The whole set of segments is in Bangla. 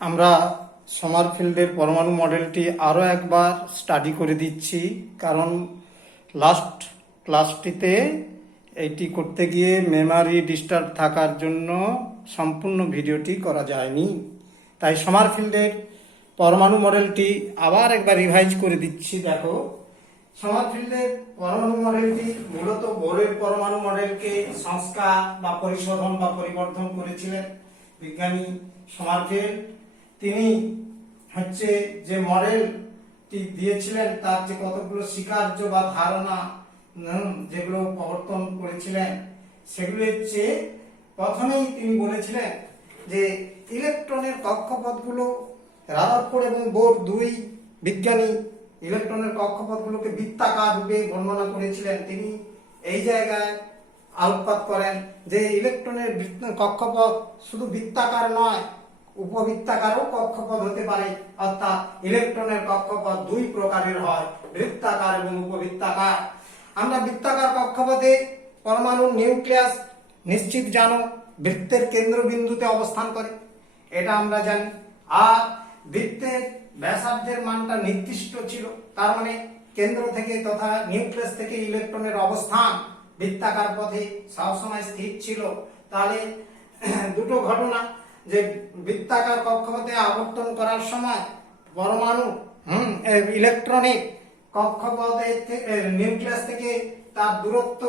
আমরা সমারফিল্ডের পরমাণু মডেলটি আরও একবার স্টাডি করে দিচ্ছি, কারণ লাস্ট ক্লাসটিতে এইটি করতে গিয়ে মেমোরি ডিস্টার্ব থাকার জন্য সম্পূর্ণ ভিডিওটি করা যায়নি। তাই সমারফিল্ডের পরমাণু মডেলটি আবার একবার রিভাইজ করে দিচ্ছি। দেখো, সমারফিল্ডের পরমাণু মডেলটি মূলত বোরের পরমাণু মডেলকে সংস্কার বা পরিশোধন বা পরিবর্ধন করেছিলেন বিজ্ঞানী সমারফিল্ড। তিনি যে মডেলটি দিয়েছিলেন তার যে কতগুলো স্বীকার্য বা ধারণা যেগুলো প্রবর্তন করেছিলেন সেগুলো প্রথমেই তিনি বলেছিলেন যে ইলেকট্রনের কক্ষপথগুলো, রাদারফোর্ড এবং বোর দুই বিজ্ঞানী ইলেকট্রনের কক্ষপথগুলোকে বৃত্তাকার রূপে বর্ণনা করেছিলেন। তিনি এই জায়গায় আলোকপাত করেন যে ইলেকট্রনের কক্ষপথ শুধু বৃত্তাকার নয়, উপবৃত্তাকারও কক্ষপথ হতে পারে। অর্থাৎ ইলেকট্রনের কক্ষপথ দুই প্রকারের হয়, বৃত্তাকার এবং উপবৃত্তাকার। আমরা বৃত্তাকার কক্ষপথে পরমাণুর নিউক্লিয়াস নিশ্চিত জানো বৃত্তের কেন্দ্রবিন্দুতে অবস্থান করে, এটা আমরা জানি। আর বৃত্তের ব্যাসার্ধের মানটা নির্দিষ্ট ছিল, তার মানে কেন্দ্র থেকে তথা নিউক্লিয়াস থেকে ইলেকট্রনের অবস্থান বৃত্তাকার পথে সবসময় স্থির ছিল। তাহলে দুটো ঘটনা, যে বৃত্তাকার কক্ষপথে আবর্তন করার সময় পরমাণু ইলেকট্রনিক কক্ষপথে নিউক্লিয়াস থেকে তার দূরত্ব,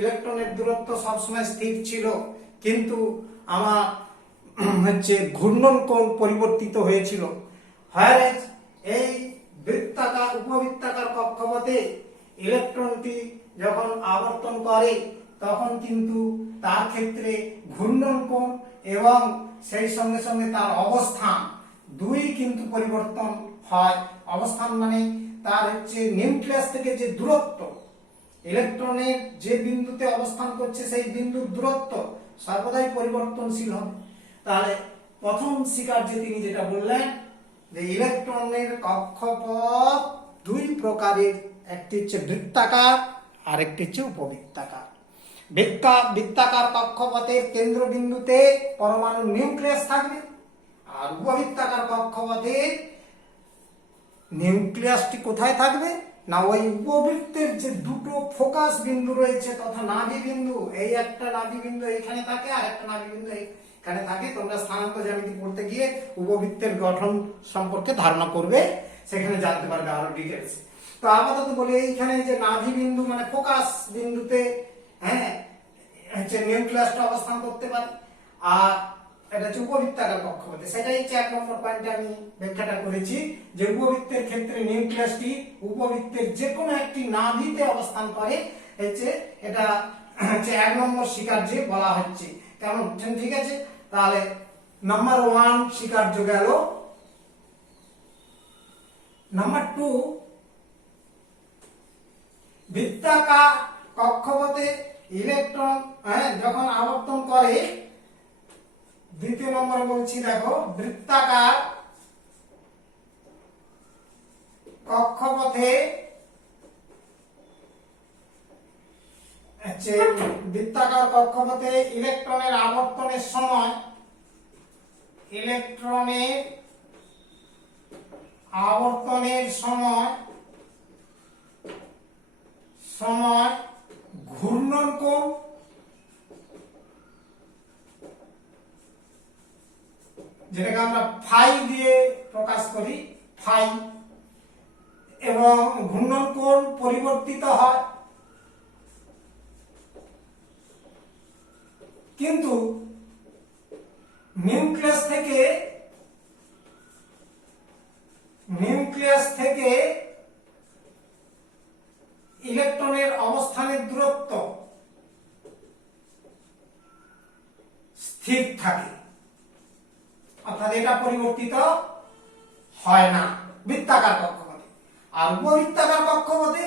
ইলেকট্রনের দূরত্ব সবসময় স্থির ছিল, কিন্তু আমার ঘূর্ণন কোণ পরিবর্তিত হয়েছিল। হ্যারেজ এই বৃত্তাকার উপবৃত্তাকার কক্ষপথে ইলেকট্রনটি যখন আবর্তন করে তখন কিন্তু তার ক্ষেত্রে ঘূর্ণন কোণ এবং সেই সঙ্গে সঙ্গে তার অবস্থান দুই কিন্তু পরিবর্তন হয়। অবস্থান মানে তার নিউক্লিয়াস থেকে যে দূরত্ব, ইলেকট্রনের যে বিন্দুতে অবস্থান করছে সেই বিন্দুর দূরত্ব সর্বদাই পরিবর্তনশীল হবে। তাহলে প্রথম স্বীকার্যে তিনি যেটা বললেন যে ইলেকট্রনের কক্ষপথ দুই প্রকারের, একটি বৃত্তাকার আর একটি উপবৃত্তাকার। বৃত্তাকার কক্ষপথের কেন্দ্রবিন্দুতে পরমাণুর নিউক্লিয়াস থাকবে, আর উপবৃত্তাকার কক্ষপথে নিউক্লিয়াসটি কোথায় থাকবে না ওই উপবৃত্তের যে দুটো ফোকাস বিন্দু রয়েছে তথা নাভি বিন্দু, এই একটা নাভি বিন্দু এইখানে থাকে আর একটা নাভি বিন্দু এখানে থাকে। তোমরা স্থানাঙ্ক জ্যামিতি পড়তে গিয়ে উপবৃত্তের গঠন সম্পর্কে ধারণা করবে, সেখানে জানতে পারবে আরো ডিটেলস। তো আপাতত বলি এইখানে যে নাভি বিন্দু মানে ফোকাস বিন্দুতে নিউক্লিয়াসটা অবস্থান করতে পারে, আর এটা উপবৃত্তাকার কক্ষপথে। সেটাই 1 নম্বর পয়েন্টে আমি ব্যাখ্যাটা করেছি যে উপবৃত্তের ক্ষেত্রে নিউক্লিয়াসটি উপবৃত্তের যে কোনো একটি নাভিতে অবস্থান করে। এটা 1 নম্বর স্বীকার্যে বলা হচ্ছে। কেমন, ঠিক আছে? তাহলে নাম্বার 1 স্বীকার্য গেল। নাম্বার 2, বৃত্তাকার কক্ষপথে ইলেকট্রন যখন আবর্তন করে, দ্বিতীয় নম্বরে বলছি, দেখো, বৃত্তাকার কক্ষপথে ইলেকট্রনের আবর্তনের সময় ঘূর্ণন কোণ যেটাকে আমরা ফাই দিয়ে প্রকাশ করি, ফাই, এবং ঘূর্ণন কোণ পরিবর্তিত হয়। কিন্তু নিউক্লিয়াস থেকে ইলেকট্রনের অবস্থানের দূরত্ব স্থির থাকে, অর্থাৎ এটা পরিবর্তিত হয় না বৃত্তাকার কক্ষপথে। আর উপবৃত্তাকার কক্ষপথে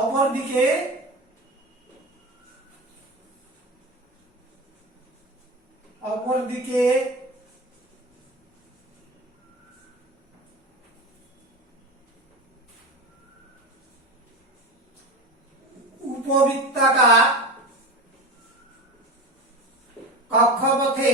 অপরদিকে উপবৃত্তাকার কক্ষপথে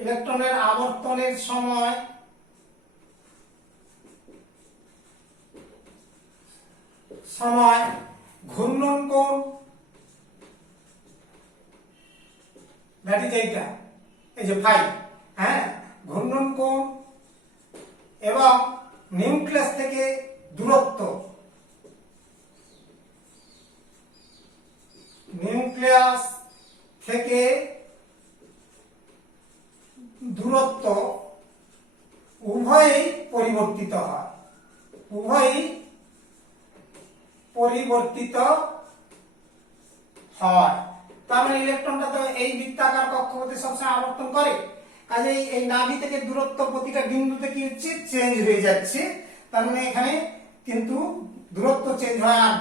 ইলেকট্রনের আবর্তনের সময় ঘূর্ণন কোণ, দ্যাট ইজ এইটা, এই যে ফাই, হ্যাঁ, ঘূর্ণন কোণ এবং নিউক্লিয়াস থেকে দূরত্ব, নিউক্লিয়াস থেকে দূরত্ব উভয়ই পরিবর্তিত হয়, উভয়ই পরিবর্তিত হয়। তার মানে ইলেকট্রনটা তো এই বৃত্তাকার কক্ষপথে সবসময় আবর্তন করে, কাজেই এই নাভি থেকে দূরত্ব প্রতিটা বিন্দুতে কি হচ্ছে, চেঞ্জ হয়ে যাচ্ছে। তার মানে এখানে কিন্তু দূরত্ব চেঞ্জ হয়। আর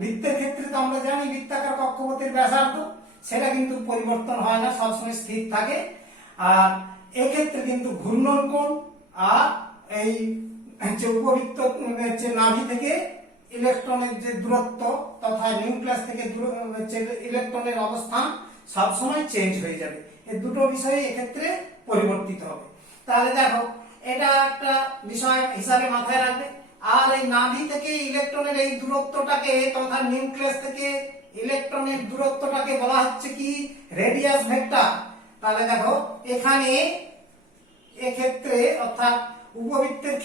বৃত্তের ক্ষেত্রে তো আমরা জানি বৃত্তাকার কক্ষপথের ব্যাসার্ধ সেটা কিন্তু পরিবর্তন হয় না, সবসময় স্থির থাকে। আর এক্ষেত্রে কিন্তু ঘূর্ণন কোণ আর এই যে উপবৃত্ত হচ্ছে নাভি থেকে ইলেকট্রনের যে দূরত্ব তথা নিউক্লিয়াস থেকে ইলেকট্রনের অবস্থান সবসময় চেঞ্জ হয়ে যাবে। এই দুটো বিষয় এক্ষেত্রে পরিবর্তিত হবে। তাহলে দেখো এটা একটা বিষয় হিসাবে মাথায় রাখবে। আর এই নাভি থেকে ইলেকট্রনের এই দূরত্বটাকে তথা নিউক্লিয়াস থেকে ইলেকট্রনের দূরত্বটাকে বলা হচ্ছে কি, রেডিয়াস ভেক্টর। তাহলে দেখো এখানে এক্ষেত্রে অর্থাৎ উপবৃত্তের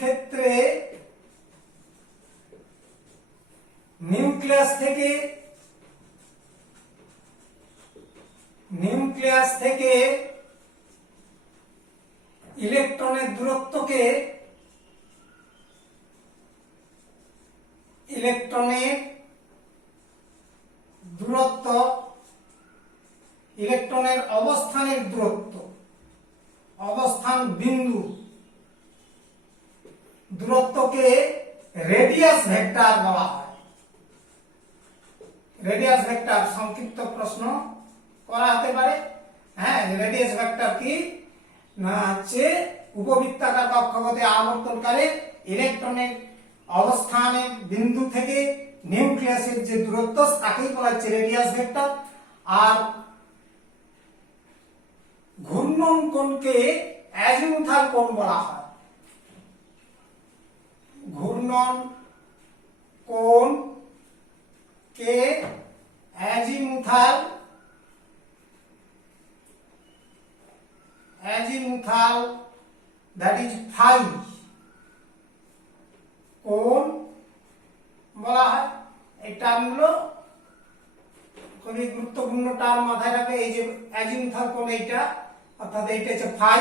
ক্ষেত্রে নিউক্লিয়াস থেকে ইলেকট্রনের দূরত্বকে ইলেকট্রনের অবস্থানের দূরত্ব, অবস্থান বিন্দু দূরত্বকে রেডিয়াস ভেক্টর বলা হয়। রেডিয়াস ভেক্টর সংক্ষিপ্ত প্রশ্ন করা হতে পারে। হ্যাঁ, রেডিয়াস ভেক্টর কি না, হচ্ছে উপবৃত্তাকার কক্ষপথে আবর্তনকালে ইলেকট্রনের অবস্থানের বিন্দু থেকে নিউক্লিয়াসের যে দূরত্ব তাকেই বলা হচ্ছে রেডিয়াস ভেক্টর। আর ঘূর্ণন কোণকে অ্যাজিমুথাল কোণ বলা হয়। ঘূর্ণন কোণকে অ্যাজিমুথাল দ্যাট ইজ ফাই কোণ বলা হয়। এই টার্মগুলো খুবই গুরুত্বপূর্ণ টার্ম, মাথায় রাখবে। এই যে অ্যাজিমুথাল কোণ এইটা, অর্থাৎ এইটা হচ্ছে ফাই,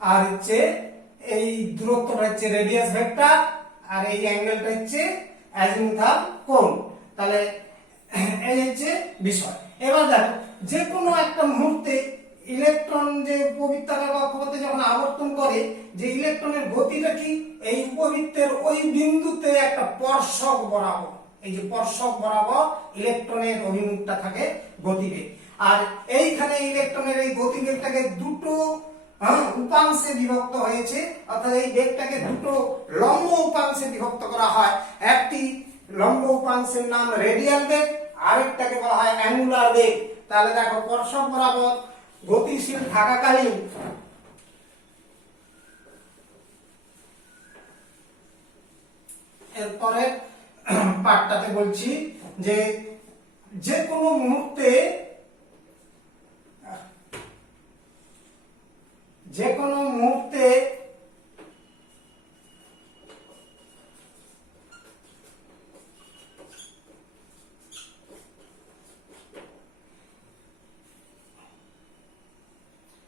আর হচ্ছে এই দূরত্বটা হচ্ছে রেডিয়াস ভেক্টর, আর এই অ্যাঙ্গেলটা হচ্ছে অ্যাজিমুথাল কোণ। তাহলে এই হচ্ছে বিষয়। এবার দেখো যে কোনো একটা মুহূর্তে ইলেকট্রন যে উপবৃত্তাকার কক্ষপথে যখন আবর্তন করে, যে ইলেকট্রনের গতিটা কি, এই উপবৃত্তের ওই বিন্দুতে একটা স্পর্শক বরাবর, এই যে স্পর্শক বরাবর ইলেকট্রনের অভিমুখটা থাকে গতিবেগ। আর এইখানে ইলেকট্রনের এই গতিবেগটাকে দুটো উপাংশে বিভক্ত হয়েছে, অর্থাৎ এই বেগটাকে দুটো লম্ব উপাংশে বিভক্ত করা হয়। একটি লম্ব উপাংশের নাম রেডিয়াল বেগ, আরেকটাকে বলা হয় অ্যাঙ্গুলার বেগ। তাহলে দেখো স্পর্শক বরাবর গতিশীল থাকাকালীন এরপরে পার্টটাতে বলছি যে যে কোনো মুহূর্তে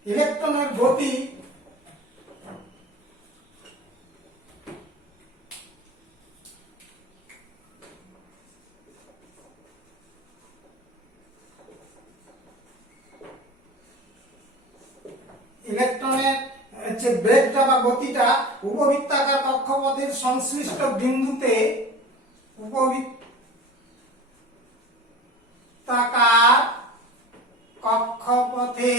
ইলেকট্রনের গতি ইলেকট্রনের যে বেগটা বা গতিটা উপবৃত্তাকার কক্ষপথের সংশ্লিষ্ট বিন্দুতে উপবৃত্তাকার কক্ষপথে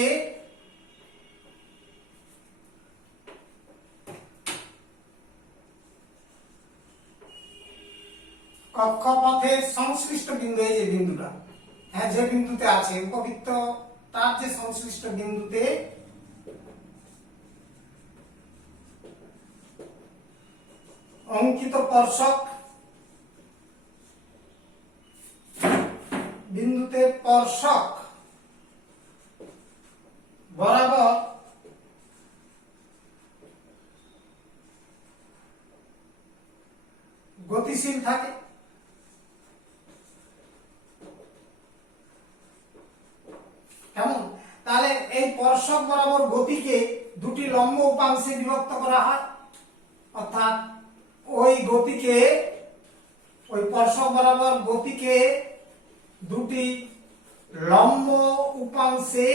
কক্ষপথের সংশ্লিষ্ট বিন্দু, এই যে বিন্দুটা, হ্যাঁ, যে বিন্দুতে আছে উপবৃত্ত, তার যে সংশ্লিষ্ট বিন্দুতে অঙ্কিত স্পর্শক বিন্দুতে স্পর্শক বরাবর গতিশীল থাকে। কেমন? তাহলে এই স্পর্শক বরাবর গতিকে দুটি লম্ব উপাংশে বিভক্ত করা হয়, অর্থাৎ ওই গতিকে, ওই স্পর্শক বরাবর গতিকে দুটি লম্ব উপাংশে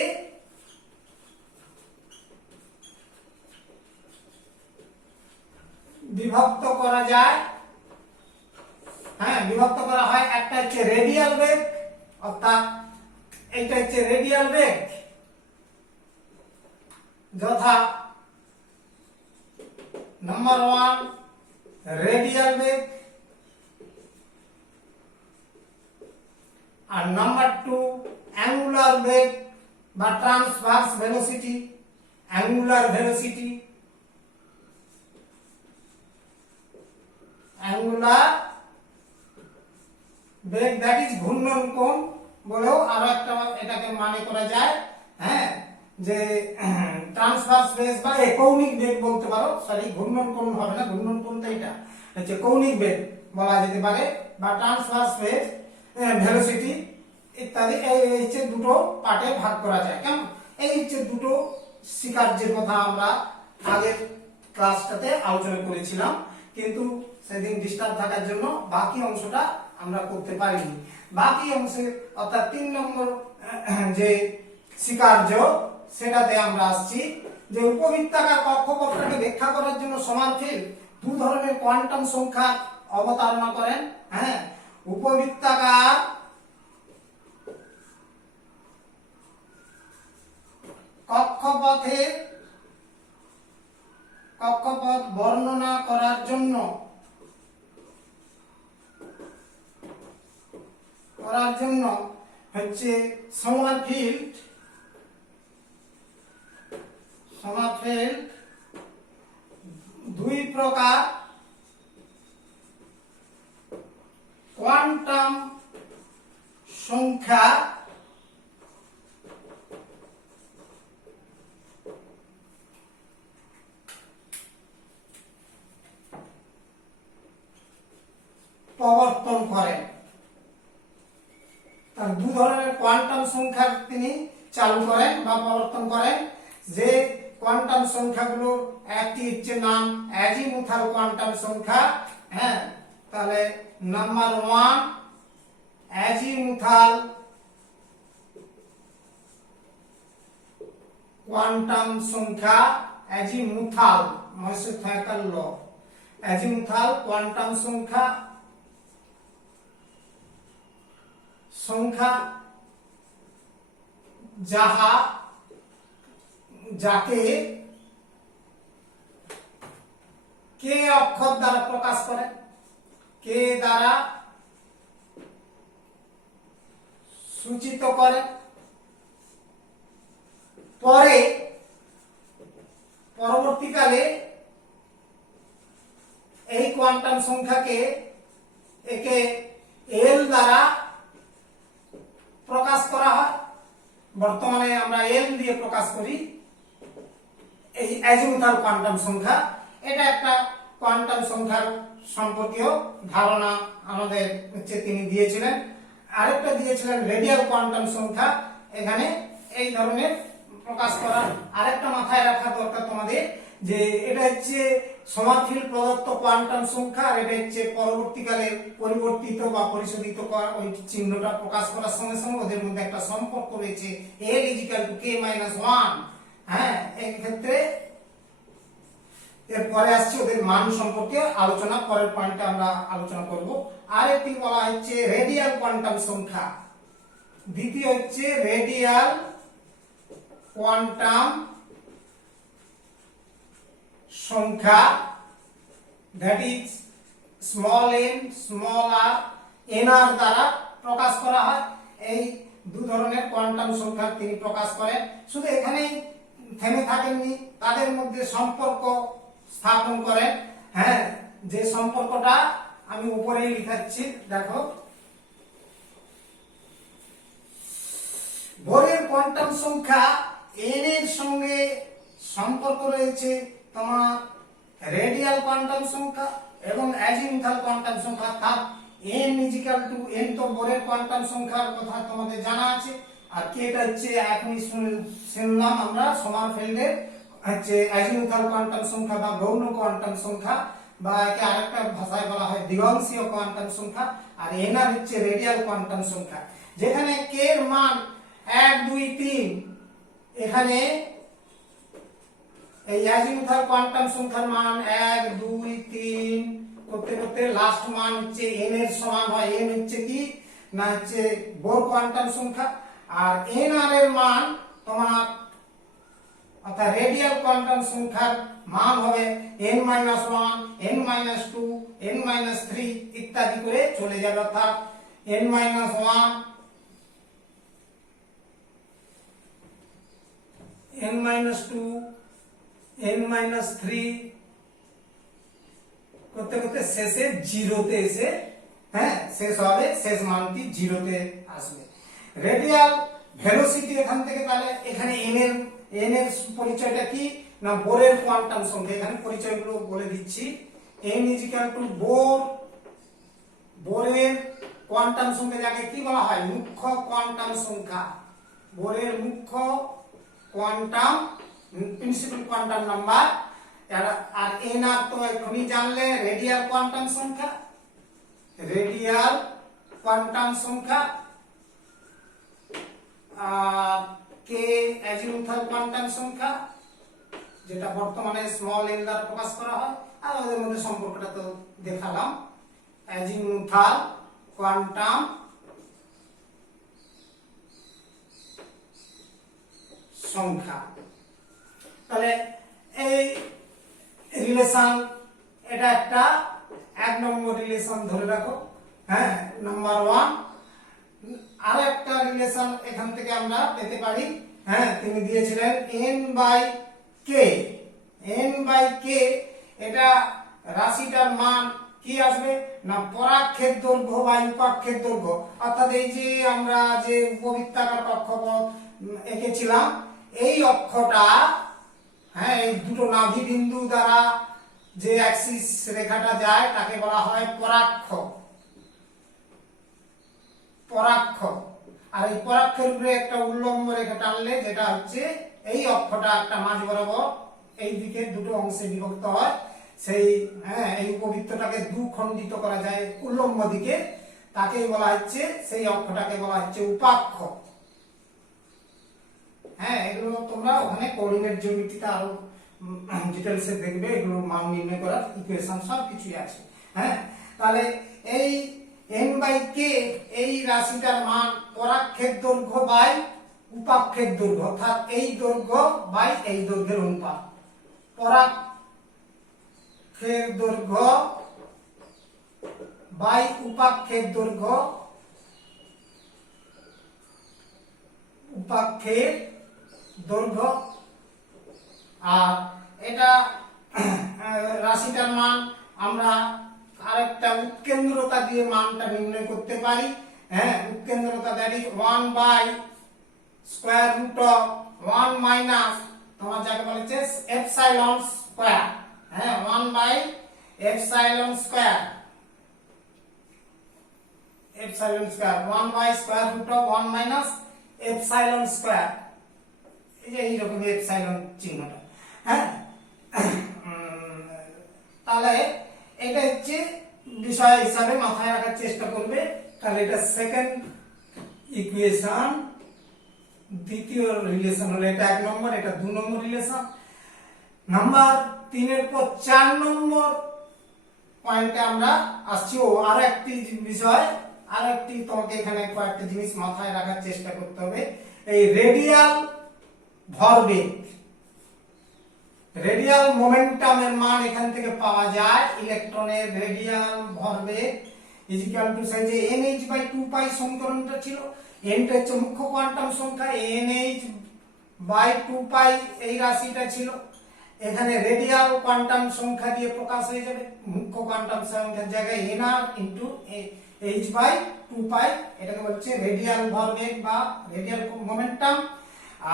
বিভক্ত করা যায়। হ্যাঁ, বিভক্ত করা হয়। একটা হচ্ছে রেডিয়াল বেগ, অর্থাৎ এটা হচ্ছে রেডিয়াল বেগ, যথা নাম্বার 1 রেডিয়াল বেগ, আর নাম্বার 2 অ্যাঙ্গুলার বেগ বা transverse velocity, angular velocity, angular beg, that is ঘূর্ণন কোণ বলেও আরো একটা এটাকে মানে করা যায়। হ্যাঁ, যে ট্রান্সভার্স বেগ বা কৌণিক বেগ বলতে পারো, সরি ঘূর্ণন কোণ হবে না, ঘূর্ণন কোণ তো এটা হচ্ছে কৌণিক বেগ বলা যেতে পারে, বা ট্রান্সভার্স বেগ, ভেলোসিটি ইত্যাদি। এই হচ্ছে দুটো পার্টে ভাগ করা যায়। কেমন? এই হচ্ছে দুটো শিকার্যের কথা আমরা আগের ক্লাসটাতে আলোচনা করেছিলাম, কিন্তু সেদিন ডিস্টার্ব থাকার জন্য বাকি অংশটা আমরা করতে পারিনি। বাকি অংশে অর্থাৎ 3 নম্বর যে শিকার্য, সেটাতে আমরা আসছি যে উপবৃত্তাকার কক্ষপথটাকে ব্যাখ্যা করার জন্য সমারফিল্ড দু ধরনের কোয়ান্টাম সংখ্যা অবতারণা করেন। হ্যাঁ, উপবৃত্তাকার কক্ষপথ বর্ণনা করার জন্য হচ্ছে সমারফিল্ড দুই প্রকার কোয়ান্টাম সংখ্যা প্রবর্তন করেন। তার দু ধরনের কোয়ান্টাম সংখ্যা তিনি চালু করেন বা প্রবর্তন করেন। যে কোয়ান্টাম সংখ্যাগুলো, একটি হচ্ছে নাম অ্যাজিমুথাল কোয়ান্টাম সংখ্যা। হ্যাঁ, তাহলে নাম্বার 1 অ্যাজিমুথাল কোয়ান্টাম সংখ্যা, অ্যাজিমুথাল অ্যাজিমুথাল কোয়ান্টাম সংখ্যা যাকে কে অক্ষর দ্বারা প্রকাশ করে, কে দ্বারা সূচিত করে। পরবর্তীকালে এই কোয়ান্টাম সংখ্যাকে একে এল দ্বারা প্রকাশ করা হয়। বর্তমানে আমরা এল দিয়ে প্রকাশ করি এই অ্যাজিমুথাল কোয়ান্টাম সংখ্যা। এটা একটা কোয়ান্টাম সংখ্যার সম্পর্কীয় ধারণা আমাদের তিনি দিয়েছিলেন। আরেকটা দিয়েছিলেন রেডিয়াল কোয়ান্টাম সংখ্যা। এখানে এই ধরনের প্রকাশ করা আরেকটা মাথায় রাখা দরকার তোমাদের, যে এটা হচ্ছে সমারফিল্ড প্রদত্ত কোয়ান্টাম সংখ্যা, আর এটা হচ্ছে পরবর্তীকালে পরিবর্তিত বা পরিশোধিত ওই চিহ্নটা প্রকাশ করার সঙ্গে সঙ্গে ওদের মধ্যে একটা সম্পর্ক রয়েছে, l = k-1। হ্যাঁ, এই ক্ষেত্রে এরপরে আসছে ওদের মান সম্পর্কে আলোচনা, পরের পয়েন্টে আমরা আলোচনা করব। আরেকটি বলা হচ্ছে রেডিয়াল কোয়ান্টাম সংখ্যা। দ্বিতীয় হচ্ছে রেডিয়াল কোয়ান্টাম সংখ্যা, that is small m, small r, NR দ্বারা প্রকাশ করা হয়। এই দু ধরনের কোয়ান্টাম সংখ্যা তিনি প্রকাশ করেন। শুধু এখানেই থেমে থাকেননি, তাদের মধ্যে সম্পর্ক স্থাপন করেন। হ্যাঁ, যে সম্পর্কটা আমি উপরেই লিখাচ্ছি, দেখো। বোরের কোয়ান্টাম সংখ্যা n এর সঙ্গে সম্পর্ক রয়েছে তোমার রেডিয়াল কোয়ান্টাম সংখ্যা এবং অ্যাজিমুথাল কোয়ান্টাম সংখ্যা। অর্থাৎ n n তো বোরের কোয়ান্টাম সংখ্যার কথা তোমাদের জানা আছে, আর k টা হচ্ছে এখনই শুনলাম আমরা সমারফেল্ডের হচ্ছে অ্যাজিমুথাল কোয়ান্টাম সংখ্যা বা গৌণ কোয়ান্টাম সংখ্যা, বা একে আরেকটা ভাষায় বলা হয় দ্বিঅংশীয় কোয়ান্টাম সংখ্যা। আর nr হচ্ছে রেডিয়াল কোয়ান্টাম সংখ্যা। যেখানে k এর মান 1 2 3, এখানে এই অ্যাজিমুথাল কোয়ান্টাম সংখ্যার মান 1 2 3 করতে করতে লাস্ট মান হচ্ছে n এর সমান হয়। n হচ্ছে কি না হচ্ছে বোর কোয়ান্টাম সংখ্যা, আর nr এর মান তোমার অর্থাৎ রেডিয়াল কোয়ান্টাম সংখ্যার মান হবে n-1 n-2 n-3 ইত্যাদি করে চলে যাবে। অর্থাৎ n-1 n-2 n-3 করতে করতে শেষে জিরোতে এসে শেষ হবে, শেষ মানটি জিরোতে আসবে। রেডিয়াল ভেলোসিটি এখান থেকে, তাহলে এখানে n এর পরিচয়টা কি না বোরের কোয়ান্টাম সংখ্যা। এখানে পরিচয়গুলো বলে দিচ্ছি। n বোরের কোয়ান্টাম সংখ্যা যাকে কি বলা হয় মুখ্য কোয়ান্টাম সংখ্যা। বোরের মুখ্য কোয়ান্টাম প্রিন্সিপাল কোয়ান্টাম নাম্বার। আর nr তো এখনই জানলে রেডিয়াল কোয়ান্টাম সংখ্যা, রেডিয়াল কোয়ান্টাম সংখ্যা। আর k অ্যাজিমুথাল কোয়ান্টাম সংখ্যা, যেটা বর্তমানে স্মল n দ্বারা প্রকাশ করা হয়। আর ওদের মধ্যে সম্পর্কটা তো দেখালাম, অ্যাজিমুথাল কোয়ান্টাম সংখ্যা। তাহলে এই রিলেশন, এটা একটা 1 নম্বর রিলেশন ধরে রাখো। হ্যাঁ, নাম্বার 1। আর একটা রিলেশন এখান থেকে আমরা পেতে পারি। হ্যাঁ, তিনি দিয়েছিলেন n/k। n/k এটা রাশিটার মান কি আসবে না পরাক্ষের দৈর্ঘ্য বা উপাক্ষের দৈর্ঘ্য। অর্থাৎ এই যে আমরা যে উপবৃত্তাকার কক্ষপথ এঁকেছিলাম, এই অক্ষটা এই দুটো নাভি বিন্দু দ্বারা যে অ্যাক্সিস রেখাটা যায় তাকে বলা হয় পরাক্ষ। আর এই পরাক্ষের উপরে একটা উল্লম্ব রেখা টানলে যেটা হচ্ছে এই অক্ষটা একটা মাঝ বরাবর এই দিকে দুটো অংশে বিভক্ত হয়, সেই এই উপবৃত্তটাকে দুখণ্ডিত করা যায় উল্লম্ব দিকে, তাকেই বলা হচ্ছে, সেই অক্ষটাকে বলা হচ্ছে উপাক্ষ। এগুলো তোমরা ওখানে কোঅর্ডিনেট জিওমেট্রিতে আরো ডিটেইলসে দেখবে, এগুলো মান নির্ণয় করার ইকুয়েশন সব কিছুই আছে। তাহলে এই n/k এই রাশিটার মান পরাক্ষের দৈর্ঘ্য বাই উপাক্ষের দৈর্ঘ্য, অর্থাৎ এই দৈর্ঘ্য বাই এই দৈর্ঘ্যের অনুপাত। পরাক্ষের দৈর্ঘ্য বাই উপাক্ষের দৈর্ঘ্য, উপাক্ষের দৈর্ঘ্য। আর এটা রাশিটার মান আমরা আরেকটা উৎকেন্দ্রতা দিয়ে মানটা নির্ণয় করতে পারি। উৎকেন্দ্রতা দ্যাট ইজ 1/√1 মাইনাস তোমার যাকে বলেছে এপসাইলন স্কয়ার। 1/এপসাইলন স্কয়ার, 1/√1 মাইনাস এপসাইলন স্কয়ার। এই যে এইরকম এপসাইলন চিহ্নটা। তাহলে এটা হচ্ছে বিষয় হিসাবে মাথায় রাখার চেষ্টা করবে। তাহলে এটা সেকেন্ড ইকুয়েশন, দ্বিতীয় রিলেশন হলো এটা 1 নম্বর, এটা 2 নম্বর রিলেশন। নাম্বার 3 এর পর 4 নম্বর পয়েন্টে আমরা আসছি। আরো একটি বিষয়, আরো একটি তোমাকে এখানে কয়েকটা জিনিস মাথায় রাখার চেষ্টা করতে হবে। এই রেডিয়াল ভরবেগ, রেডিয়াল মোমেন্টামের মান এখান থেকে পাওয়া যায়। ইলেকট্রনের রেডিয়াল ভরবেগ ইজিক্যাল টু সেই যে এনএইচ বাই 2 পাই সমীকরণটা ছিল, এনটা হচ্ছে মুখ্য কোয়ান্টাম সংখ্যা, এনএইচ বাই 2 পাই এই রাশিটা ছিল, এখানে রেডিয়াল কোয়ান্টাম সংখ্যা দিয়ে প্রকাশ হয়ে যাবে, মুখ্য কোয়ান্টাম সংখ্যার জায়গায় NR into H by 2 pi, এটাকে বলছে রেডিয়াল ভরবেগ বা রেডিয়াল মোমেন্টাম।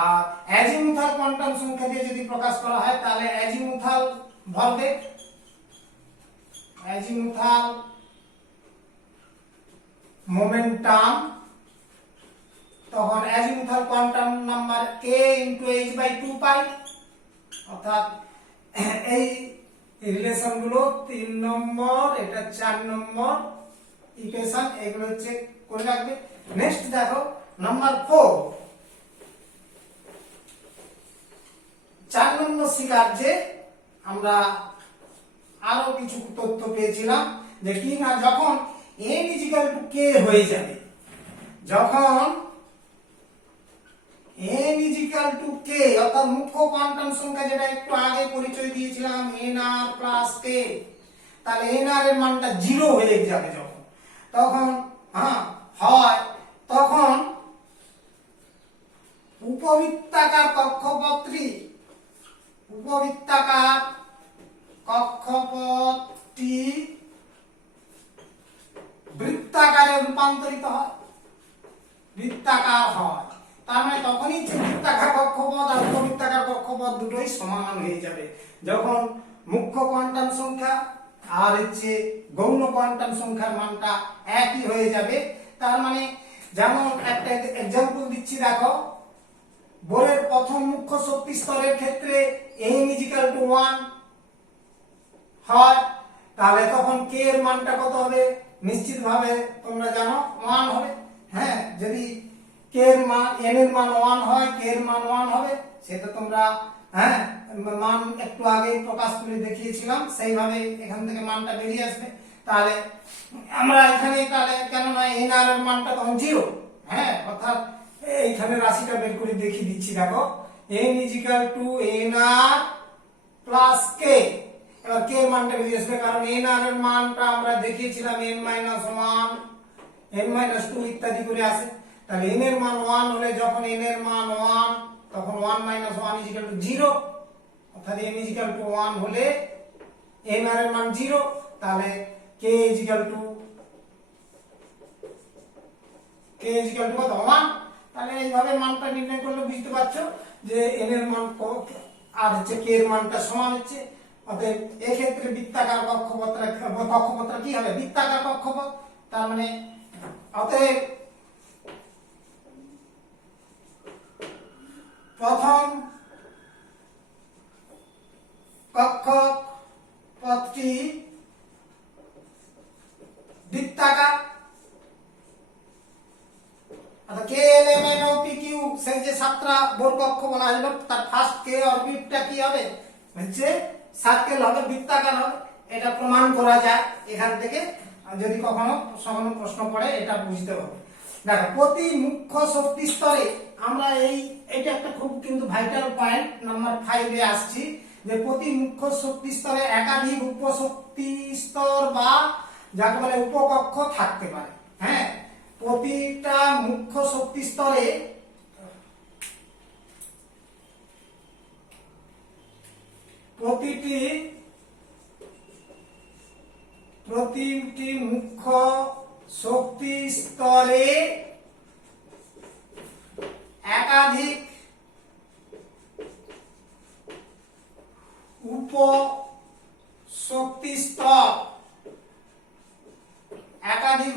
আর অ্যাজিমুথাল কোয়ান্টাম সংখ্যা দিয়ে যদি প্রকাশ করা হয় তাহলে অ্যাজিমুথাল ভরবেগ, অ্যাজিমুথাল মোমেন্টাম, তখন azimuthal quantum number k into h by 2 pi, অর্থাৎ এই রিলেশন গুলো 3 নম্বর, এটা 4 নম্বর ইকুয়েশন, এগুলো হচ্ছে করে রাখবে। নেক্সট দেখো নাম্বার 4, 4 নম্বর শিকার্যে আমরা আরো কিছু তথ্য পেয়েছিলাম যে কি না, যখন n ইজিক্যাল টু k হয়ে যাবে, যখন n ইজিক্যাল টু k অর্থাৎ মুখ্য কোয়ান্টাম সংখ্যা যেটা একটু আগে পরিচয় দিয়েছিলাম nr প্লাস k, তাহলে nr এর মানটা 0 হয়ে যাবে যখন, তখন হয় তখন উপবৃত্তাকার কক্ষপথটি বৃত্তাকারে রূপান্তরিত হয়, বৃত্তাকার হয়, তার মানে তখনই বৃত্তাকার কক্ষপথ আর উপবৃত্তাকার কক্ষপথ দুটোই সমান হয়ে যাবে, যখন মুখ্য কোয়ান্টাম সংখ্যা আর হচ্ছে গৌণ কোয়ান্টাম সংখ্যার মানটা একই হয়ে যাবে। তার মানে যেমন একটা এক্সাম্পল দিচ্ছি, দেখো বোরের প্রথম মুখ্য শক্তি স্তরের ক্ষেত্রে n ইজিক্যাল টু 1 হয়, তাহলে তখন k এর মানটা কত হবে, নিশ্চিতভাবে তোমরা জানো 1 হবে। হ্যাঁ, যদি k এর মান n এর মান 1 হয়, k এর মান 1 হবে, সেটা তোমরা মান একটু আগে প্রকাশ করে দেখিয়েছিলাম, সেইভাবে এখান থেকে মানটা বেরিয়ে আসবে। তাহলে আমরা এখানে তাহলে কেন না nr এর মানটা তখন 0, অর্থাৎ এইখানে রাশিটা বের করে দেখিয়ে দিচ্ছি, দেখো n equal to nr plus k, এবার k এর মানটা বেরিয়ে আসবে, কারণ nr এর মানটা আমরা দেখিয়েছিলাম n মাইনাস 1, n মাইনাস 2 ইত্যাদি করে আসে। তাহলে n এর মান 1 হলে, যখন n এর মান 1 তখন 1 মাইনাস 1 ইজিক্যাল টু 0, অর্থাৎ n ইজিক্যাল টু 1 হলে nr এর মান 0, তাহলে k ইজিক্যাল টু কত 1, তাহলে এইভাবে মানটা নির্ণয় করলে বুঝতে পারছো যে n এর মান আর হচ্ছে k এর মানটা সমান হচ্ছে। অতএব এক্ষেত্রে বৃত্তাকার কক্ষপথটা কি হবে, বৃত্তাকার কক্ষপথ, তার মানে অতএব প্রথম কক্ষপথটি বৃত্তাকার, অর্থাৎ k l m n o p q, সেই যে 7টা বোর কক্ষ বলা হলো, তার ফার্স্ট k অরবিটটা কি হবে, হচ্ছে সার্কেল হবে, বৃত্তাকার হবে। এটা প্রমাণ করা যায় এখান থেকে, যদি কখনো প্রশ্ন পড়ে এটা বুঝতে হবে। দেখো প্রতি মুখ্য শক্তি স্তরে আমরা এটা একটা খুব কিন্তু ভাইটাল পয়েন্ট, নাম্বার 5 এ আসছি, যে প্রতি মুখ্য শক্তি স্তরে একাধিক উপশক্তি স্তর বা যাকে বলে উপকক্ষ থাকতে পারে। প্রতিটা মুখ্য শক্তি স্তরে প্রতিটি মুখ্য শক্তি স্তরে একাধিক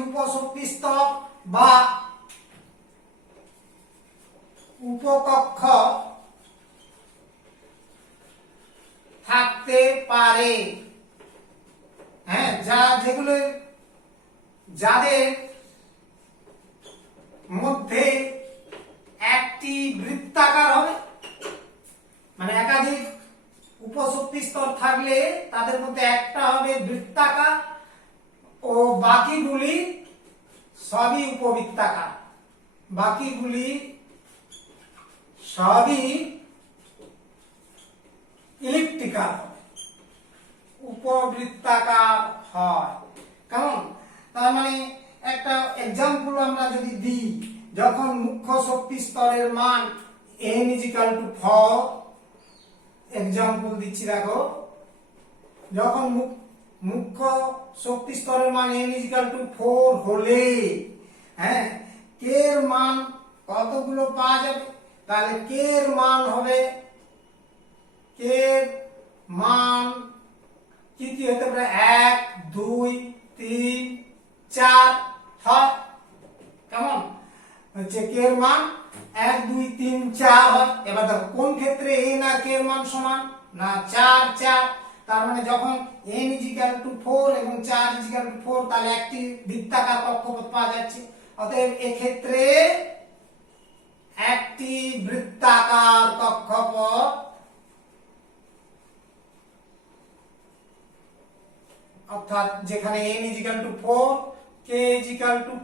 উপশক্তি স্তর বা উপকক্ষ থাকতে পারে। যাদের মধ্যে একটি বৃত্তাকার হবে, মানে একাধিক উপশক্তি স্তর থাকলে তাদের মধ্যে একটা হবে বৃত্তাকার ও বাকিগুলি সবই উপবৃত্তাকার, বাকিগুলি সবই ইলিপ্টিক্যাল হবে, উপবৃত্তাকার হয়। কেমন? তার মানে একটা এক্সাম্পল আমরা যদি দিই, যখন মুখ্য শক্তি স্তরের মান n = 4, এক্সাম্পল দিচ্ছি দেখো, যখন মুখ্য শক্তি স্তরের মান n = 4 হলে হ্যাঁ k এর মান কতগুলো পাওয়া যাবে? তাহলে k এর মান হবে, k এর মান কি কি হতে পারে? 1 2 3 4 হয়। কেমন হচ্ছে k এর মান 1 2 3 4 হয়। এবার দেখো কোন ক্ষেত্রে a না k এর মান সমান? না 4 4। তার মানে যখন n = 4 এবং 4 = 4, তাহলে একটি বৃত্তাকার কক্ষপথ পাওয়া যাচ্ছে। অতএব এক্ষেত্রে একটি বৃত্তাকার কক্ষপথ, অর্থাৎ যেখানে n = 4, k =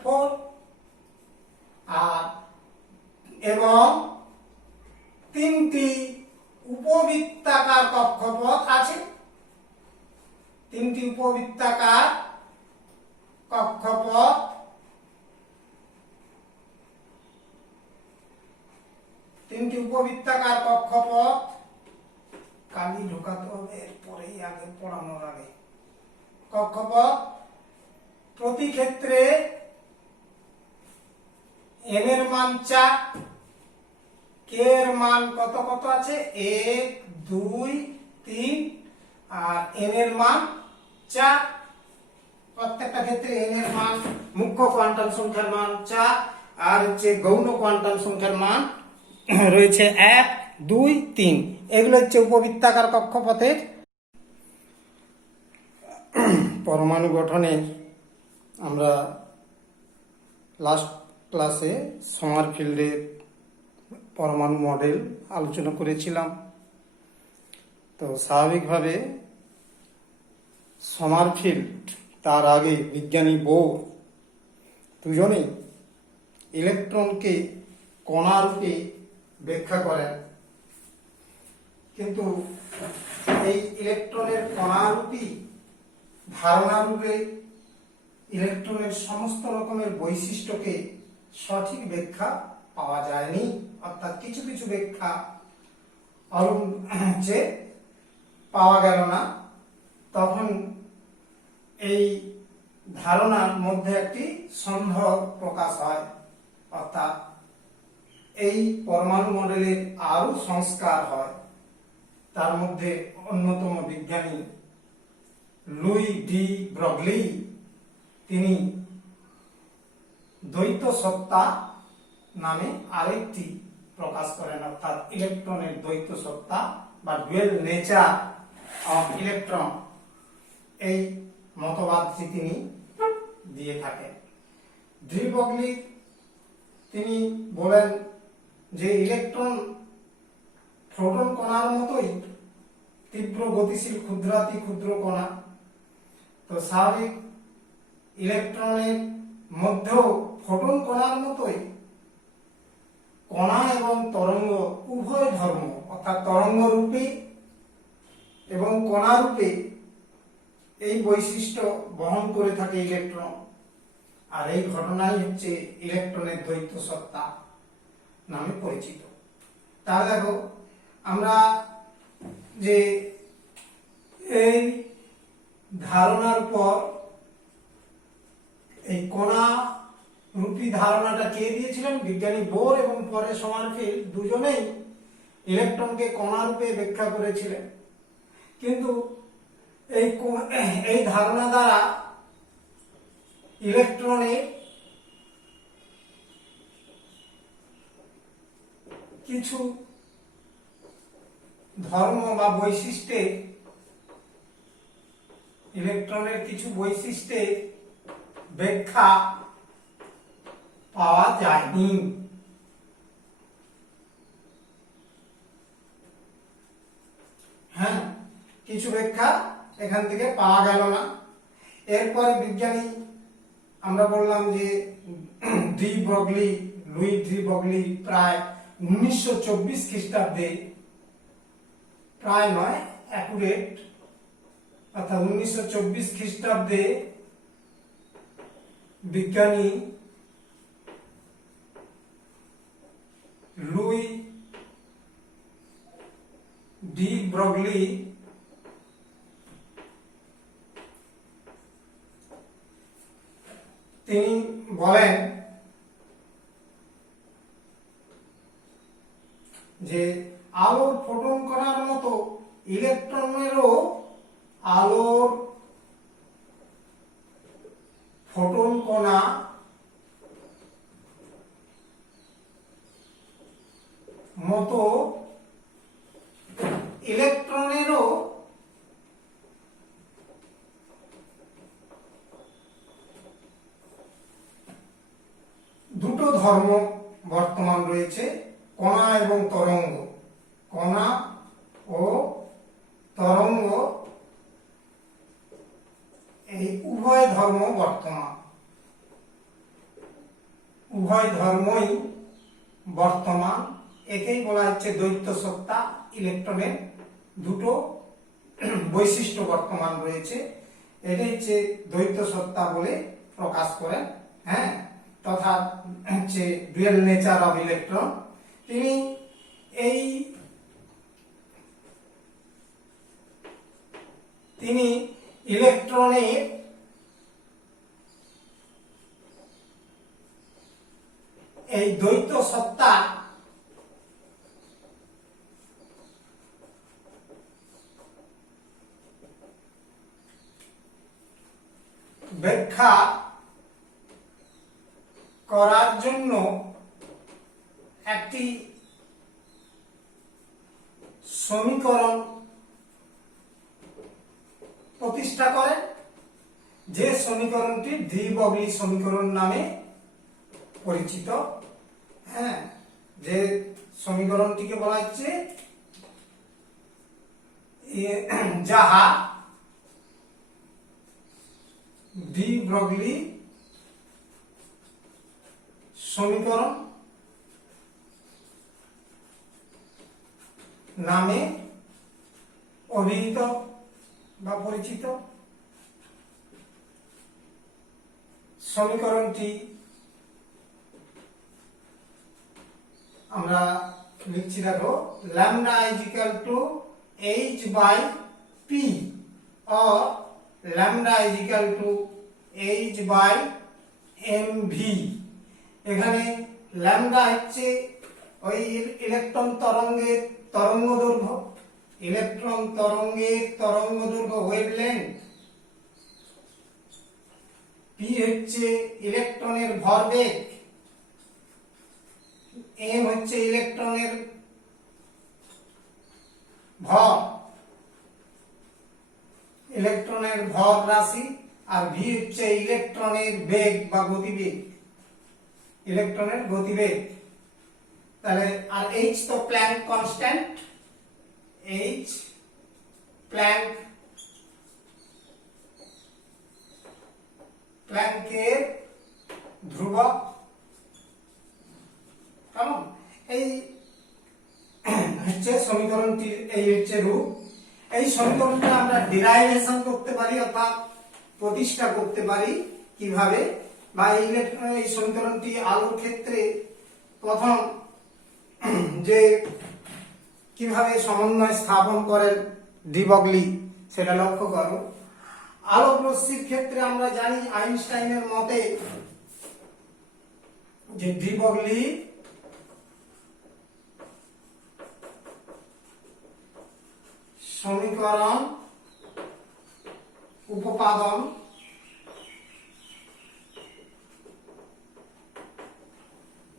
4 আর এবং তিনটি উপবৃত্তাকার কক্ষপথ আছে। তিনটি উপবৃত্তাকার কক্ষপথ কালি ঢোকাতে হবে, এরপরেই আগে পড়ানোর আগে কক্ষপথ প্রতি ক্ষেত্রে n এর মান 4, k এর মান কত কত আছে? 1 2 3 আর n এর মান 4। প্রত্যেকটা ক্ষেত্রে n এর মান, মুখ্য কোয়ান্টাম সংখ্যার মান 4 আর হচ্ছে গৌণ কোয়ান্টাম সংখ্যার মান রয়েছে 1 2 3। এগুলো হচ্ছে উপবৃত্তাকার কক্ষপথের পরমাণু গঠনের আমরা লাস্ট ক্লাসে সমারফিল্ডের পরমাণু মডেল আলোচনা করেছিলাম। তো স্বাভাবিকভাবে সমারফিল্ড, তার আগে বিজ্ঞানী বোর, দুজনেই ইলেকট্রনকে কণা রূপে ব্যাখ্যা করেন। কিন্তু এই ইলেকট্রনের কণারূপী ধারণা রূপে ইলেকট্রনের সমস্ত রকমের বৈশিষ্ট্যকে সঠিক ব্যাখ্যা পাওয়া যায়নি, অর্থাৎ কিছু কিছু ব্যাখ্যা যে পাওয়া গেল না। তখন এই ধারণার মধ্যে একটি সন্দেহ প্রকাশ হয়, অর্থাৎ এই পরমাণু মডেলের আরো সংস্কার হয়। তার মধ্যে অন্যতম বিজ্ঞানী লুই ডি ব্রগলি, তিনি দ্বৈত সত্তা নামে আরেকটি প্রকাশ করেন, অর্থাৎ ইলেকট্রনের দ্বৈত সত্তা বা ডুয়েল নেচার অফ ইলেকট্রন, এই মতবাদটি তিনি দিয়ে থাকেন। ডি ব্রগলি তিনি বলেন যে ইলেকট্রন প্রোটন কণার মতোই তীব্র গতিশীল ক্ষুদ্রাতি ক্ষুদ্র কণা। তো স্বাভাবিক ইলেকট্রনের মধ্যেও ফোটন কণার মতোই কণা এবং তরঙ্গ উভয় ধর্ম, অর্থাৎ তরঙ্গ রূপে এবং কণা রূপে এই বৈশিষ্ট্য বহন করে থাকে ইলেকট্রন। আর এই ঘটনাই হচ্ছে ইলেকট্রনের দ্বৈত সত্তা নামে পরিচিত। তাহলে দেখো আমরা যে এই ধারণার পর এই কণা রূপী ধারণাটা কে দিয়েছিলেন? বিজ্ঞানী বোর এবং পরে সমারফিল্ড, দুজনেই ইলেকট্রনকে কণা রূপে ব্যাখ্যা করেছিলেন। কিন্তু এই ধারণা দ্বারা ইলেকট্রনের কিছু ধর্ম বা বৈশিষ্ট্যের, ইলেকট্রনের কিছু বৈশিষ্ট্যের ব্যাখ্যা পাওয়া যায়নি। হ্যাঁ, কিছু ব্যাখ্যা এখান থেকে পাওয়া গেল না। এরপরে বিজ্ঞানী, আমরা বললাম যে de Broglie, Louis de Broglie প্রায় 1924 খ্রিস্টাব্দে, প্রায় নয় অ্যাকুরেট, অর্থাৎ 1924 খ্রিস্টাব্দে বিজ্ঞানী লুই ডি ব্রগলি তিনি বলেন যে আলোর ফোটন কণার মতো ইলেকট্রনেরও আলোর ফোটন কণা মতো ইলেকট্রনেরও দুটো ধর্ম বর্তমান রয়েছে, কণা এবং তরঙ্গ। কণা ও তরঙ্গ এই উভয় ধর্ম বর্তমান, উভয় ধর্মই বর্তমান। একেই বলা হচ্ছে দ্বৈত সত্তা। ইলেকট্রনের দুটো বৈশিষ্ট্য বর্তমান রয়েছে, এটাই হচ্ছে দ্বৈত সত্তা বলে প্রকাশ করেন। হ্যাঁ, তথা হচ্ছে ডুয়াল নেচার অফ ইলেকট্রন। তিনি ইলেকট্রনের এই দ্বৈত সত্তা ব্যাখ্যা করার জন্য একটি সমীকরণ প্রতিষ্ঠা করেন, যে সমীকরণটি ডি ব্রগলি সমীকরণ নামে পরিচিত। হ্যাঁ, যে সমীকরণটিকে বলা হচ্ছে যাহা ডি ব্রগলি সমীকরণ নামে অভিহিত বা পরিচিত। সমীকরণটি আমরা লিখছি, দেখো, lambda is equal to h by p or lambda is equal to h by mv। এখানে ল্যামডা হচ্ছে ওই ইলেকট্রন তরঙ্গের তরঙ্গ দৈর্ঘ্য, ইলেকট্রন তরঙ্গের তরঙ্গ দৈর্ঘ্য ওয়েভলেন্থ। পি হচ্ছে ইলেকট্রনের ভরবেগ, এম হচ্ছে ইলেকট্রনের ভর, ইলেকট্রনের ভর রাশি, আর ভি হচ্ছে ইলেকট্রনের বেগ বা গতিবেগ, ইলেকট্রনের গতিবেগ। তাহলে আর এইচ তো প্ল্যাঙ্ক কনস্ট্যান্ট, এইচ প্ল্যাঙ্কের ধ্রুবক। কেমন? এই হচ্ছে সমীকরণটির এই হচ্ছে রূপ। এই সমীকরণটা আমরা ডিরাইভেশন করতে পারি অর্থাৎ প্রতিষ্ঠা করতে পারি কিভাবে, বা এই সমীকরণটি আলোর ক্ষেত্রে প্রথম যে কিভাবে সমন্বয় স্থাপন করেন ডি ব্রগলি সেটা লক্ষ্য করো। আলোক রশ্মির ক্ষেত্রে আমরা জানি আইনস্টাইনের মতে যে ডি ব্রগলি সমীকরণ উপপাদন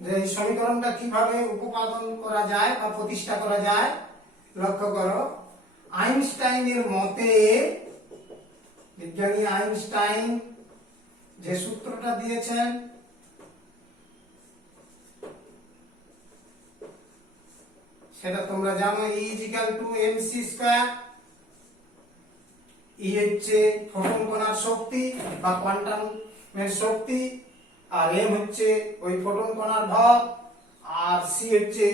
যে এই সমীকরণটা কিভাবে উপপাদন করা যায় বা প্রতিষ্ঠা করা যায় লক্ষ্য করো। আইনস্টাইনের মতে, বিজ্ঞানী আইনস্টাইন যে সূত্রটা দিয়েছেন সেটা তোমরা জানো, E = mc²। E হচ্ছে ফোটন কণার শক্তি বা কোয়ান্টামের শক্তি, আর m হচ্ছে ওই ফোটন কণার ভর, আর c হচ্ছে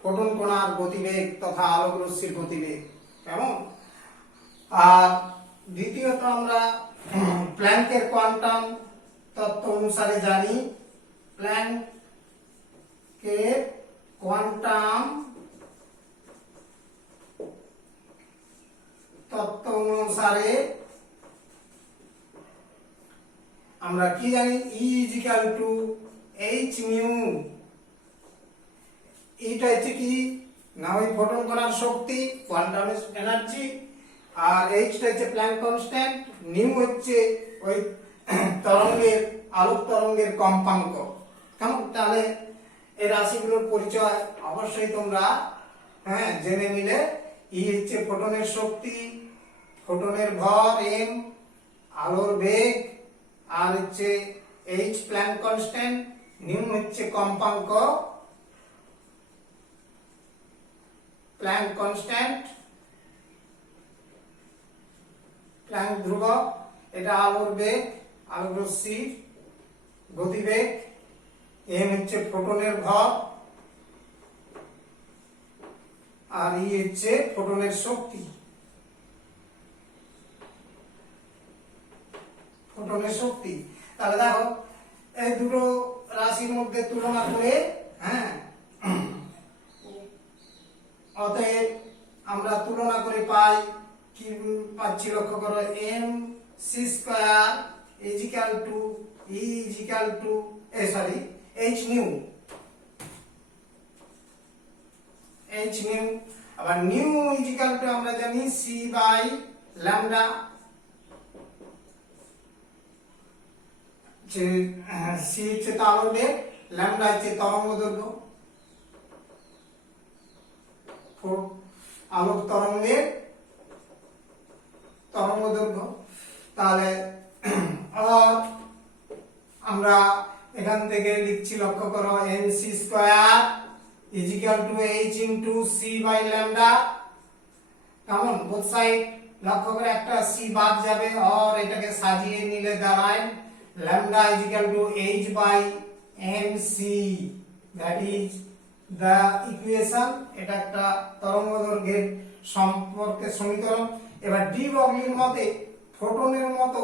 ফোটন কণার গতিবেগ তথা আলোক রশ্মির গতিবেগ। কেমন? আর দ্বিতীয়ত আমরা প্ল্যাঙ্কের কোয়ান্টাম তত্ত্ব অনুসারে জানি প্ল্যাঙ্কের কোয়ান্টাম তত্ত্ব অনুসারে আমরা কি জানি E h মিউ। এটা হচ্ছে কি না ওই ফোটন কণার শক্তি কোয়ান্টাম এনার্জি, আর এইচটা হচ্ছে প্ল্যাঙ্ক কনস্ট্যান্ট, নিউ হচ্ছে ওই তরঙ্গের আলোক তরঙ্গের কম্পাঙ্ক। কেমন? তাহলে এই রাশিগুলোর পরিচয় অবশ্যই তোমরা জেনে নিলে। ই হচ্ছে ফোটনের শক্তি, ফোটনের ভর m, আলোর বেগ, আর হচ্ছে এইচ প্ল্যাঙ্ক কনস্ট্যান্ট, নিউ হচ্ছে কম্পাঙ্ক প্ল্যাঙ্ক কনস্ট্যান্ট, প্ল্যাঙ্ক ধ্রুবক, এটা আলোর বেগ, আলোক রশ্মির গতিবেগ, এম হচ্ছে ফোটনের ভর, আর ই হচ্ছে ফোটনের শক্তি। ফোটনের শক্তি তাহলে দেখো এই দুটো রাশির মধ্যে তুলনা করে অতএব আমরা তুলনা করে পাই কি পাচ্ছি লক্ষ্য করো m c square equal to e equal to h nu, h nu. আবার নিউ ইজিক্যাল টু আমরা জানি c বাই ল্যামডা, যে c হচ্ছে আলোর বেগ, ল্যামডা হচ্ছে তরঙ্গ দৈর্ঘ্য, আলোক তরঙ্গের তরঙ্গ দৈর্ঘ্য। তাহলে আমরা এখান থেকে লিখছি লক্ষ্য করো mc square equal to h into c by lambda. কেমন? বোথ সাইড লক্ষ্য করে একটা c বাদ যাবে, আর এটাকে সাজিয়ে নিলে দাঁড়ায় lambda equal to h by mc, that is the equation. এটা একটা তরঙ্গদৈর্ঘ্যের সম্পর্কে সমীকরণ। এবার ডি ব্রগলির মতে ফোটনের মতো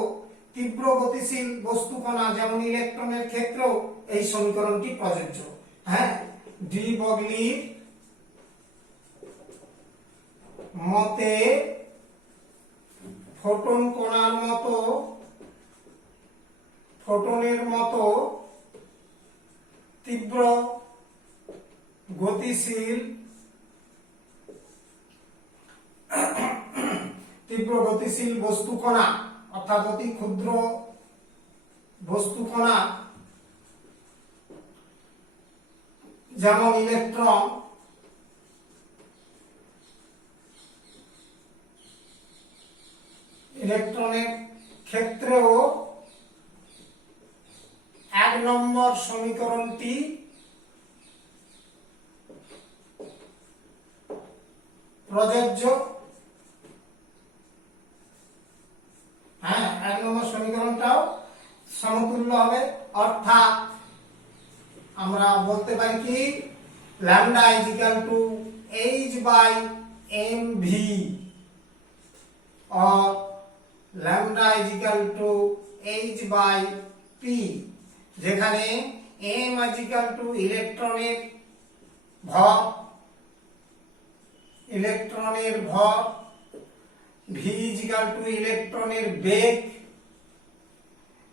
তীব্র গতিশীল বস্তু কণা যেমন ইলেকট্রনের ক্ষেত্রেও এই সমীকরণটি প্রযোজ্য। ডি ব্রগলির মতে ফোটন কণার মতো ফোটনের মতো তীব্র গতিশীল বস্তু কণা অর্থাৎ অতি ক্ষুদ্র বস্তু কণা যেমন ইলেকট্রনের ক্ষেত্রেও 1 নম্বর সমীকরণটি প্রযোজ্য। 1 নম্বর সমীকরণটাও সমতুল্য হবে, অর্থাৎ আমরা বলতে পারি কি lambda equal to h by mv or lambda equal to h by p, যেখানে m ইজিক্যাল টু ইলেকট্রনের ভর, v ইজিক্যাল টু ইলেকট্রনের বেগ,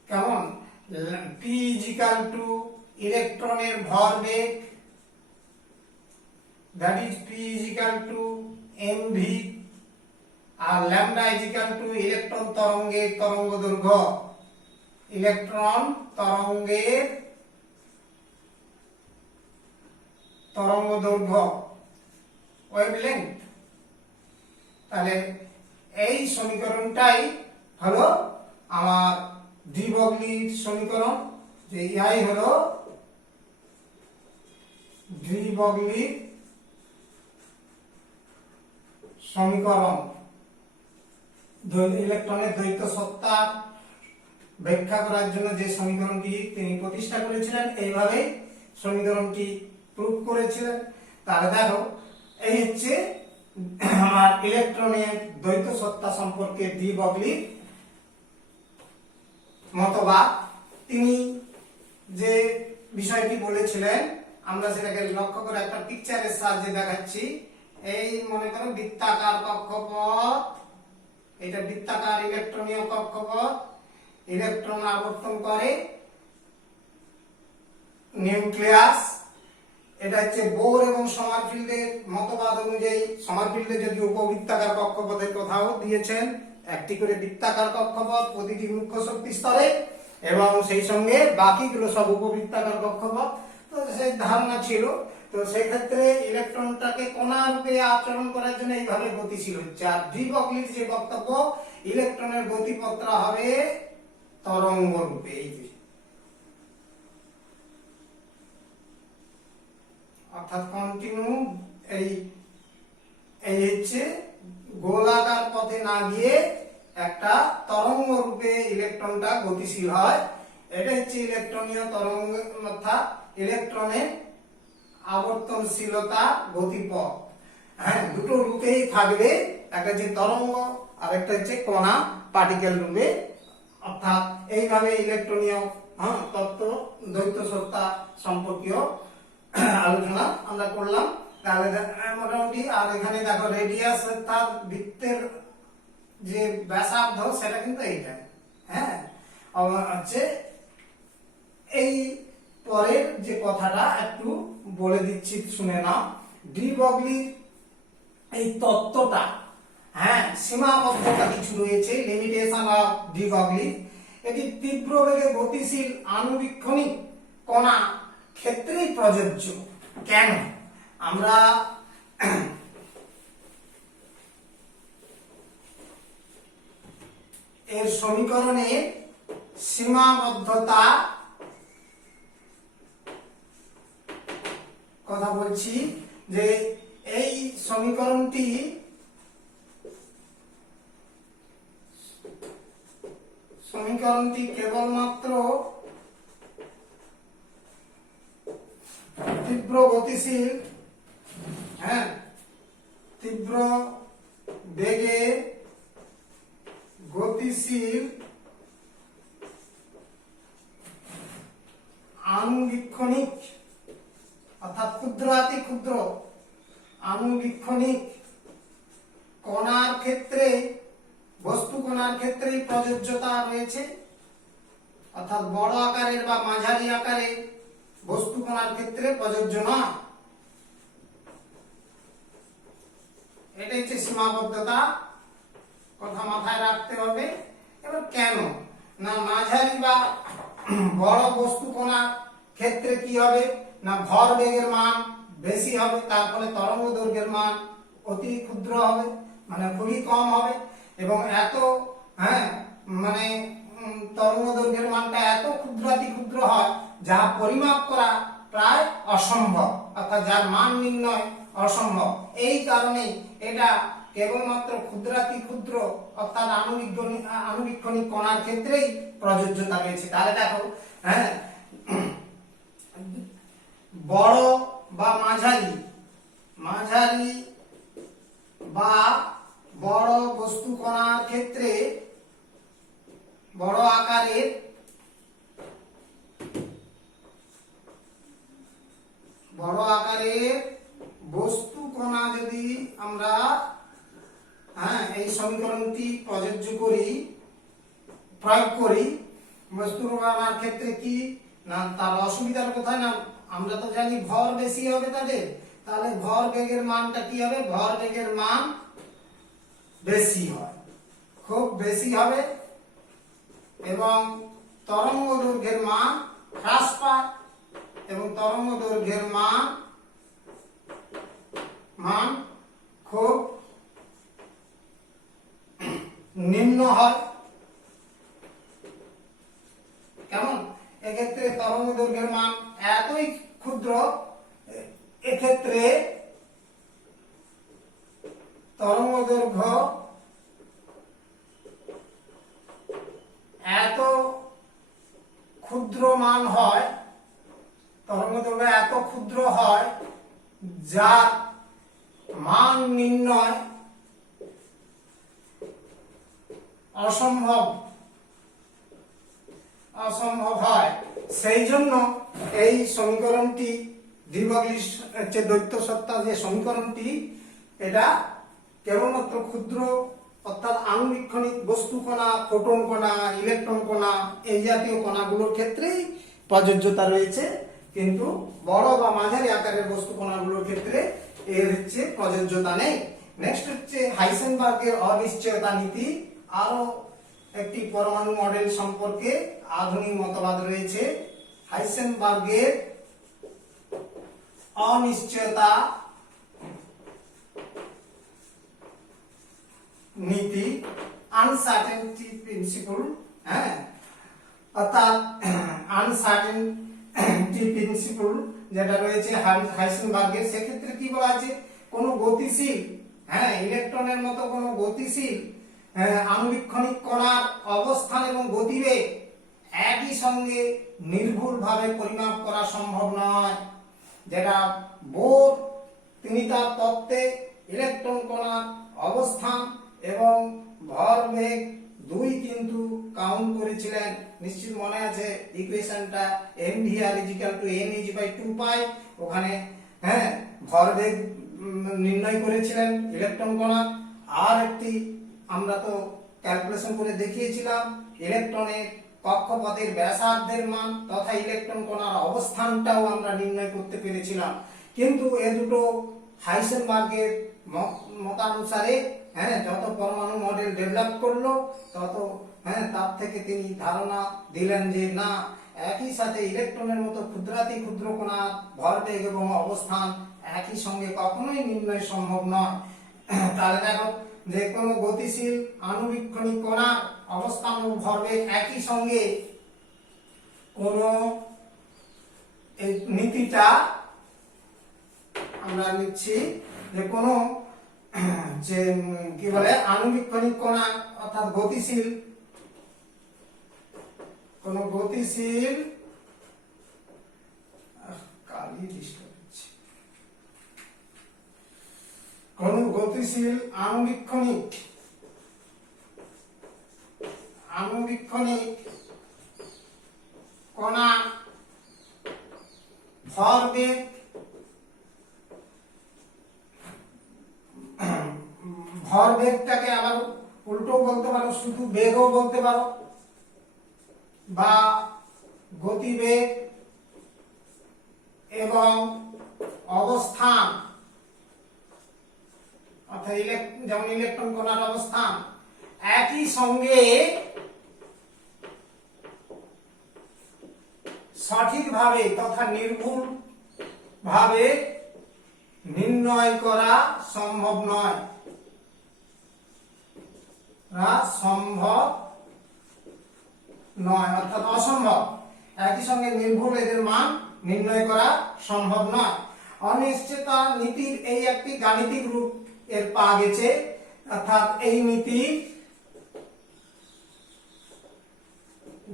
কেমন? p ইজিক্যাল টু ইলেকট্রনের ভর বেগ, that is p equal to mv, আর ল্যামডা ইজিক্যাল টু ইলেকট্রন তরঙ্গের তরঙ্গ দৈর্ঘ্য, ইলেকট্রন তরঙ্গের তরঙ্গ দৈর্ঘ্য, ওয়েভলেংথ। তাহলে এই সমীকরণটাই হলো আমার ডি ব্রগলির সমীকরণ, যে ইহাই হলো ডি ব্রগলির সমীকরণ। ইলেকট্রনের দ্বৈত সত্তা ব্যাখ্যা করার জন্য যে সমীকরণটি তিনি প্রতিষ্ঠা করেছিলেন, এইভাবে সমীকরণটি প্রুফ করেছিলেন। তাহলে দেখো এই হচ্ছে আমার ইলেকট্রনের দ্বৈত সত্তা সম্পর্কে ডি ব্রগলির মতবাদ। তিনি যে বিষয়টি বলেছিলেন আমরা সেটাকে লক্ষ্য করে একটা পিকচারের সাহায্যে দেখাচ্ছি। এই মনে করো বৃত্তাকার কক্ষপথ, এটা বৃত্তাকার ইলেকট্রনীয় কক্ষপথ, ইলেকট্রন আবর্তন করে নিউক্লিয়াস। এটা হচ্ছে বোর এবং সমারফিল্ডের মতবাদ অনুযায়ী, সমারফিল্ডে যদি উপবৃত্তাকার কক্ষপথের কথাও দিয়েছেন, একটি করে বৃত্তাকার কক্ষপথ প্রতিটি মুখ্য শক্তি স্তরে, এবং সেই সঙ্গে বাকিগুলো সব উপবৃত্তাকার কক্ষপথ। তো সেই ধারণা ছিল, তো সেই ক্ষেত্রে ইলেকট্রনটাকে কণা রূপে আচরণ করার জন্য এইভাবে গতিশীল হচ্ছে। আর ডি ব্রগলির যে বক্তব্য, ইলেকট্রনের গতিপথটা হবে তরঙ্গ রূপে। এই যে অর্থাৎ কন্টিনিউ এই হচ্ছে গোলাকার পথে না গিয়ে একটা তরঙ্গ রূপে ইলেকট্রনটা গতিশীল হয়। এটা হচ্ছে ইলেকট্রনীয় তরঙ্গ, অর্থাৎ ইলেকট্রনের আবর্তনশীলতা গতিপথ। হ্যাঁ, দুটো রূপেই থাকবে, একটা হচ্ছে তরঙ্গ আর একটা হচ্ছে কণা পার্টিকেল রূপে। অর্থাৎ এইভাবে ইলেকট্রনীয় তত্ত্ব, দ্বৈত সত্তা সম্পর্কীয় আলোচনা আমরা করলাম। তাহলে মোটামুটি, আর এখানে দেখো রেডিয়াস অর্থাৎ বৃত্তের যে ব্যাসার্ধ সেটা কিন্তু এইটা। হ্যাঁ, হচ্ছে এই পরের যে কথাটা একটু বলে দিচ্ছি, শুনে নাও। ডি ব্রগলির এই তত্ত্বটা, হ্যাঁ, সীমাবদ্ধতা কিছু রয়েছে, লিমিটেশন অফ ডি ব্রগলি। এটি তীব্র বেগে গতিশীল আণুবীক্ষণিক কণা ক্ষেত্রেই প্রযোজ্য। কেন? আমরা এর সমীকরণে সীমাবদ্ধতা কথা বলছি, যে এই সমীকরণটি কেবলমাত্র তীব্র গতিশীল, হ্যাঁ, তীব্র বেগে গতিশীল আণুবীক্ষণিক, অর্থাৎ ক্ষুদ্রাতি ক্ষুদ্র আণুবীক্ষণিক কণার ক্ষেত্রে, বস্তু কণার ক্ষেত্রেই প্রযোজ্যতা রয়েছে। অর্থাৎ বড় আকারের বা মাঝারি আকারে বস্তু কণার ক্ষেত্রে প্রযোজ্য নয়। এটা হচ্ছে সীমাবদ্ধতা, কথা মাথায় রাখতে হবে। এবার কেন না মাঝারি বা বড় বস্তু কণার ক্ষেত্রে কি হবে না ভর বেগের মান বেশি হবে, তার ফলে তরঙ্গ দৈর্ঘ্যের মান অতি ক্ষুদ্র হবে, মানে খুবই কম হবে। এবং এত মানে তরঙ্গ দৈর্ঘ্যের মানটা এত ক্ষুদ্রাতি ক্ষুদ্র হয় যা পরিমাপ করা প্রায় অসম্ভব, অর্থাৎ যার মান নির্ণয় অসম্ভব। এই কারণে এটা কেবলমাত্র ক্ষুদ্রাতি ক্ষুদ্র অর্থাৎ আণুবীক্ষণিক কণার ক্ষেত্রেই প্রযোজ্যতা রয়েছে। তাহলে দেখো, হ্যাঁ, বড় বা মাঝারি বা বড় বস্তু কণার ক্ষেত্রে, বড় আকারের বস্তু কণা যদি আমরা এই সমীকরণটি প্রযোজ্য করি, প্রয়োগ করি বস্তুর কণার ক্ষেত্রে, কি না তার অসুবিধার কোথায় না আমরা তো জানি ভর বেশি হবে তাদের, তাহলে ভর বেগের মানটা কি হবে, ভর বেগের মান বেশি হয়, খুব বেশি হবে, এবং তরঙ্গ দৈর্ঘ্যের মান হ্রাস পায়, এবং তরঙ্গ দৈর্ঘ্যের মান খুব নিম্ন হয়। কেমন? এক্ষেত্রে তরঙ্গ দৈর্ঘ্যের মান এতই ক্ষুদ্র, এক্ষেত্রে তরঙ্গ দৈর্ঘ্য এত ক্ষুদ্র মান হয়, তরঙ্গ দৈর্ঘ্য এত ক্ষুদ্র হয় যার মান নির্ণয় অসম্ভব, অসম্ভব হয়। সেই জন্য এই সমীকরণটি দ্বিবগলী হচ্ছে দ্বৈত সত্তা যে সমীকরণটি, এটা কেবলমাত্র ক্ষুদ্র অর্থাৎ আণুবীক্ষণিক বস্তু কণা, ফোটন কণা, ইলেকট্রন কণা এই জাতীয় কণাগুলোর ক্ষেত্রেই প্রযোজ্যতা রয়েছে, কিন্তু বড় বা মাঝারি আকারের বস্তু কণাগুলোর ক্ষেত্রে এর হচ্ছে প্রযোজ্যতা নেই। নেক্সট হচ্ছে হাইসেনবার্গের অনিশ্চয়তা নীতি। আরো একটি পরমাণু মডেল সম্পর্কে আধুনিক মতবাদ রয়েছে। হাইসেনবার্গের অনিশ্চয়তা নীতি, আনসার্টেনটি প্রিন্সিপল, হ্যাঁ, অর্থাৎ আনসার্টেনটি প্রিন্সিপল যেটা রয়েছে হাইসেনবার্গের, সেক্ষেত্রে কি বলা আছে, কোনো গতিশীল, হ্যাঁ, ইলেকট্রনের মতো কোনো গতিশীল আণুবীক্ষণিক কণার অবস্থান এবং গতিবেগ একই সঙ্গে নির্ভুলভাবে পরিমাপ করা সম্ভব নয়। যেটা বোর তিনি তার তত্ত্বে ইলেকট্রন কণার অবস্থান এবং ভরবেগ দুই কিন্তু কাউন্ট করেছিলেন। নিশ্চিত মনে আছে ইকুয়েশনটা mvr=n/2π, ওখানে হ্যাঁ ভরবেগ নির্ণয় করেছিলেন ইলেকট্রন কণা। আর একটি আমরা তো ক্যালকুলেশন করে দেখিয়েছিলাম ইলেকট্রনের কক্ষপথের ব্যাসার্ধের মান তথা ইলেকট্রন কণার অবস্থানটাও আমরা নির্ণয় করতে পেরেছিলাম। কিন্তু এ দুটো হাইসেনবার্গের মতানুসারে হ্যাঁ যত পরমাণু মডেল ডেভেলপ করলো তত তার থেকে তিনি ধারণা দিলেন যে না, একই সাথে ইলেকট্রনের মতো ক্ষুদ্রাতি ক্ষুদ্র কণার ভরবেগ এবং অবস্থান একই সঙ্গে কখনোই নির্ণয় সম্ভব নয়। তাহলে দেখো, যে কোনো গতিশীল আণুবীক্ষণিক কণার অবস্থান ও ভরবেগ একই সঙ্গে কোন এই নীতিটা আমরা নিচ্ছি যে কোনো যে কি বলে আণুবীক্ষণিক কণা অর্থাৎ গতিশীল, কোন গতিশীল কোন গতিশীল আণুবীক্ষণিক কণা ভরবেগটাকে আবার উল্টো বলতে পারো, শুধু বেগও বলতে পারো, বা গতিবেগ এবং অবস্থান অর্থাৎ যেমন ইলেকট্রন কণার অবস্থান একই সঙ্গে সঠিকভাবে তথা নির্ভুল ভাবে নির্ণয় করা সম্ভব নয়, অর্থাৎ অসম্ভব। একই সঙ্গে নির্ভুল এদের মান নির্ণয় করা সম্ভব নয়। অনিশ্চয়তা নীতির এই একটি গাণিতিক রূপ এর পাওয়া গেছে, অর্থাৎ এই নীতির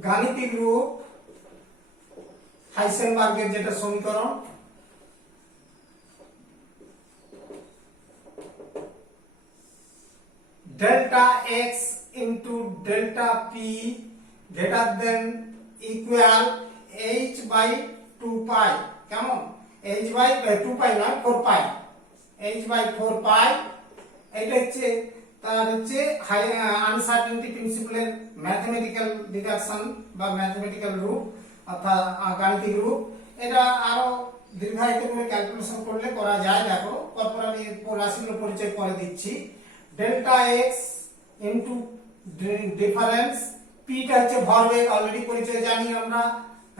গাণিতিক রূপ হাইসেনবার্গের যেটা সমীকরণ, delta X into delta P greater than equal H by 2π। কেমন? এইচ বাই 2π নয় 4π, এইচ বাই 4π। এটা হচ্ছে তার হচ্ছে আনসার্টেনটি প্রিন্সিপলের ম্যাথমেটিক্যাল ডিডাকশন বা ম্যাথমেটিক্যাল রূপ অর্থাৎ গাণিতিক রূপ। এটা আরো দীর্ঘায়িত করে ক্যালকুলেশন করলে করা যায়। দেখো, পরপর আমি রাশিগুলো পরিচয় করে দিচ্ছি। ডেল্টা এক্স ইন্টু ডিফারেন্স, পিটা হচ্ছে ভরবেগ, অলরেডি পরিচয় জানি আমরা,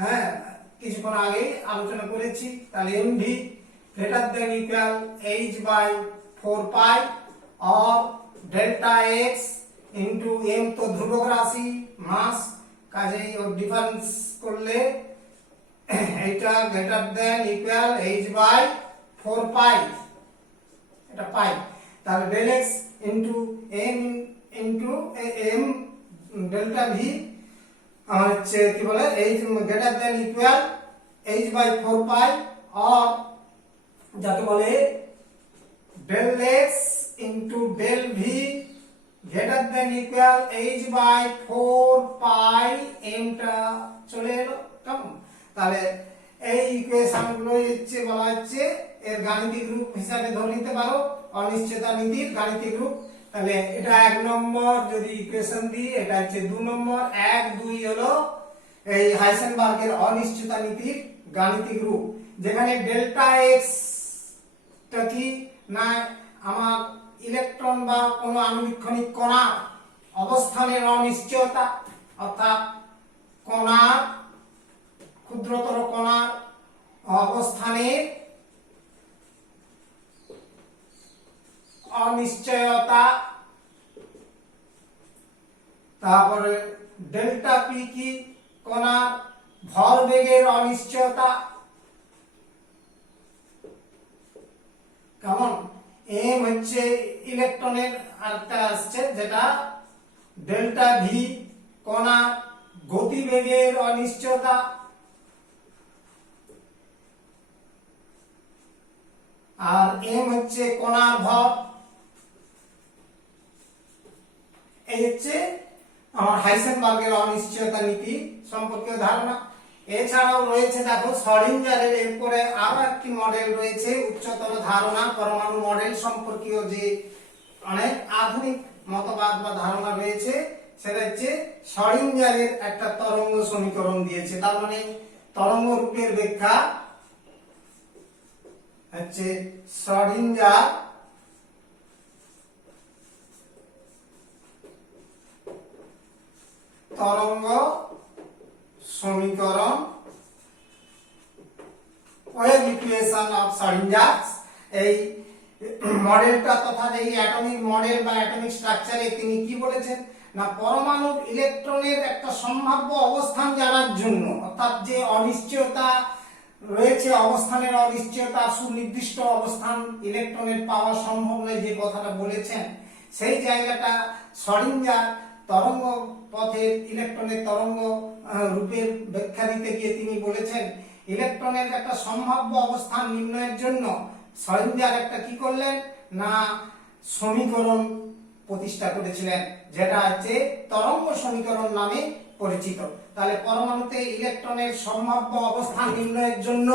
হ্যাঁ কিছুক্ষণ আগে আলোচনা করেছি। তাহলে M V greater than equal H by 4π और डेल्टा एक्स इंटू एम तो ধ্রুবক রাশি মাস, কাজেই ওর ডিফারেন্স করলে এটা greater than equal H by 4π, এটা পাই। তাহলে del X into M into M delta V হচ্ছে কি বলে H greater than equal H by 4π और যাকে বলে del X into del V greater than equal H by 4π এমটা চলে এলো। কেমন? তাহলে এই ইকুয়েশন গুলো হচ্ছে বলা হচ্ছে এর গাণিতিক রূপ হিসাবে ধরে নিতে পারো, অনিশ্চয়তা নীতির গাণিতিক রূপ। তাহলে এটা 1 নম্বর যদি ইকুয়েশন দিই, এটা হচ্ছে 2 নম্বর। 1 2 হলো এই হাইসেনবার্গের অনিশ্চয়তা নীতির গাণিতিক রূপ, যেখানে ডেল্টা এক্স টা কি না আমার ইলেকট্রন বা কোনো আণুবীক্ষণিক কণার অবস্থানের অনিশ্চয়তা, অর্থাৎ কণার ক্ষুদ্রতর কণার অবস্থানের অনিশ্চয়তা। তারপরে ডেল্টা পি কি কণার ভরবেগের অনিশ্চয়তা। কেমন? এম হচ্ছে ইলেকট্রনের আরেকটা আসছে যেটা ডেল্টা ভি কণার গতিবেগের অনিশ্চয়তা। আর এম হচ্ছে কণার ভর। এই হচ্ছে আমার হাইসেনবার্গের অনিশ্চয়তা নীতি সম্পর্কীয় ধারণা। এছাড়াও রয়েছে দেখো শ্রোডিঙ্গারের এরপরে আরো একটি মডেল রয়েছে উচ্চতর ধারণা পরমাণু মডেল সম্পর্কীয়, যে অনেক আধুনিক মতবাদ বা ধারণা রয়েছে। সেটা হচ্ছে শ্রোডিঙ্গারের একটা তরঙ্গ সমীকরণ দিয়েছে, তার মানে তরঙ্গ রূপের ব্যাখ্যা হচ্ছে শ্রোডিঙ্গার তরঙ্গ সমীকরণ, ওয়েভ ইকুয়েশন অফ শ্রোডিঙ্গার। এই মডেলটা তথা এই অ্যাটমিক মডেল বা অ্যাটমিক স্ট্রাকচারে তিনি কি বলেছেন না পরমাণুর ইলেকট্রনের একটা সম্ভাব্য অবস্থান জানার জন্য, অর্থাৎ যে অনিশ্চয়তা রয়েছে অবস্থানের অনিশ্চয়তা, সুনির্দিষ্ট অবস্থান ইলেকট্রনের পাওয়া সম্ভব নয় যে কথাটা বলেছেন, সেই জায়গাটা শ্রোডিঙ্গার তরঙ্গ পথের ইলেকট্রনের তরঙ্গ রূপের ব্যাখ্যা দিতে গিয়ে তিনি বলেছেন ইলেকট্রনের একটা সম্ভাব্য অবস্থান নির্ণয়ের জন্য শ্রোডিঙ্গার একটা কি করলেন না সমীকরণ প্রতিষ্ঠা করেছিলেন, যেটা হচ্ছে তরঙ্গ সমীকরণ নামে পরিচিত। তাহলে পরমাণুতে ইলেকট্রনের সম্ভাব্য অবস্থান নির্ণয়ের জন্য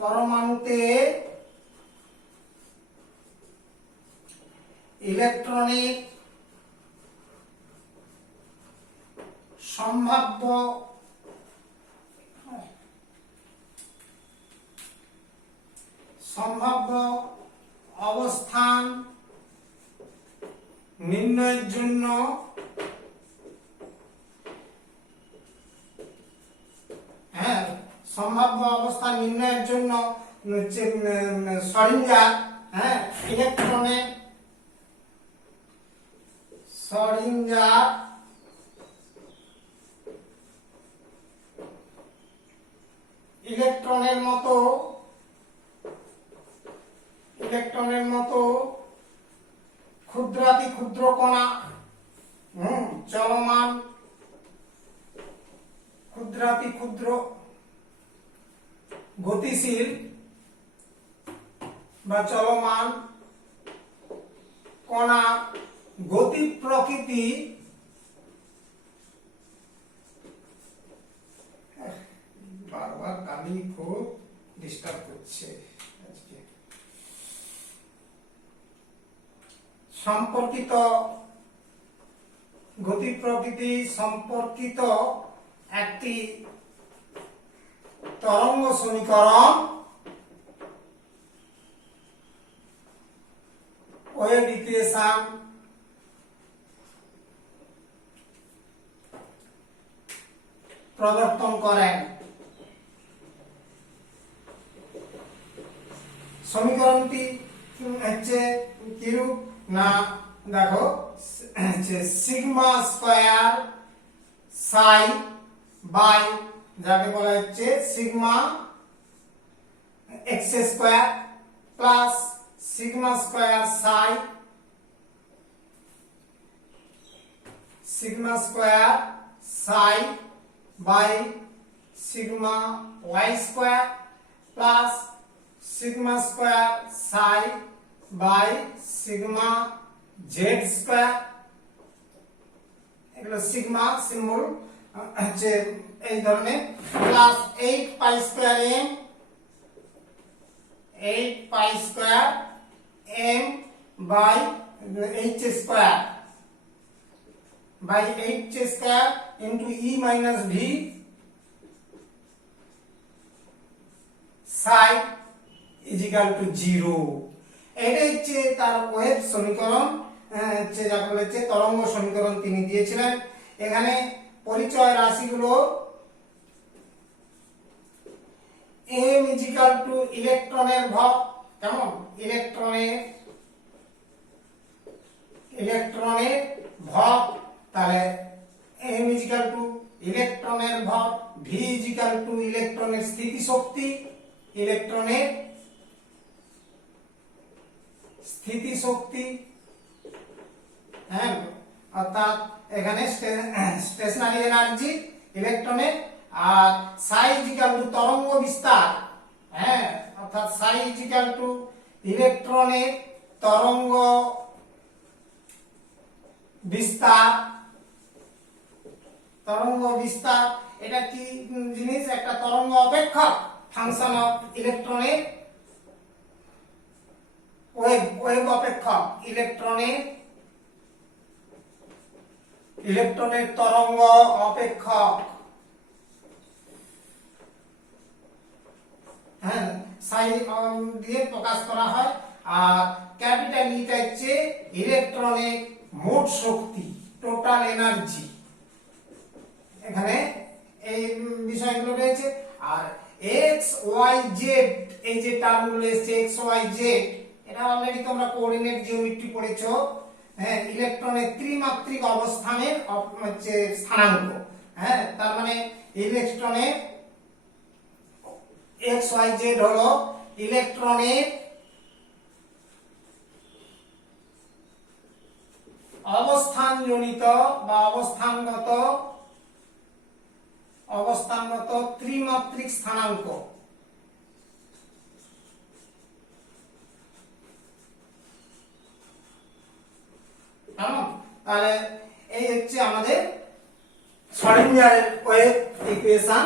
পরমাণুতে ইলেকট্রনের সম্ভাব্য অবস্থান নির্ণয়ের জন্য সম্ভাব্য অবস্থান নির্ণয়ের জন্য শ্রোডিঙ্গার ইলেকট্রনের ইলেকট্রনের মতো ক্ষুদ্রাতি ক্ষুদ্র কণা, চলমান ক্ষুদ্রাতি ক্ষুদ্র গতিশীল বা চলমান কণা গতি প্রকৃতি বারবার কালি খুব ডিস্টার্ব করছে সম্পর্কিত গতি প্রকৃতি সম্পর্কিত একটি তরঙ্গ সমীকরণ ওয়েভ ইকুয়েশন প্রবর্তন করেন। সমীকরণটি হচ্ছে কিরূপ না দেখো সিগমা স্কয়ার সাই বাই যাকে বলা হচ্ছে sigma X square plus sigma square psi by sigma Y square plus sigma square psi by sigma Z square. এগুলো সিগমা সিম্বল হচ্ছে এই ধরনের plus 8 pi square M 8 pi square M by H square by H square into E minus V psi equal to 0। এটা হচ্ছে তার ওয়েভ সমীকরণ, হচ্ছে যাকে বলেছে তরঙ্গ সমীকরণ তিনি দিয়েছিলেন। এখানে পরিচয় রাশিগুলো m ইজিক্যাল টু ইলেকট্রনের ভর, কেমন ইলেকট্রনের ভর, তাহলে m ইজিক্যাল টু ইলেকট্রনের ভর, v ইজিক্যাল টু ইলেকট্রনের স্থিতিশক্তি, ইলেকট্রনের স্থিতিশক্তি, হ্যাঁ, অর্থাৎ এখানে স্টেশনারি এনার্জি ইলেকট্রনের, আর সাই ইজিক্যাল টু তরঙ্গ বিস্তার, হ্যাঁ, অর্থাৎ সাই ইজিক্যাল টু ইলেকট্রনের তরঙ্গ বিস্তার, এটা কি জিনিস? একটা তরঙ্গ অপেক্ষক, ফাংশন অফ ইলেকট্রনের ওয়েভ অপেক্ষক, ইলেকট্রনের তরঙ্গ অপেক্ষক, হ্যাঁ, সাই দিয়ে প্রকাশ করা হয়। আর ক্যাপিটাল ইটা হচ্ছে ইলেকট্রনের মোট শক্তি, টোটাল এনার্জি, এখানে এই বিষয়গুলো রয়েছে। আর এক্স ওয়াই জেড, এই যে টার্মগুলো এসেছে এক্স ওয়াই জেড, এটা অলরেডি তোমরা কোঅর্ডিনেট জিওমেট্রি পড়েছো, হ্যাঁ, ইলেকট্রনের ত্রিমাত্রিক অবস্থানের হচ্ছে স্থানাঙ্ক, হ্যাঁ, তার মানে ইলেকট্রনের এক্স ওয়াই জেড হলো ইলেকট্রনের অবস্থানজনিত বা অবস্থানগত ত্রিমাত্রিক স্থানাঙ্ক। তাহলে এই হচ্ছে আমাদের শ্রোডিঙ্গারের ওয়েভ ইকুয়েশন।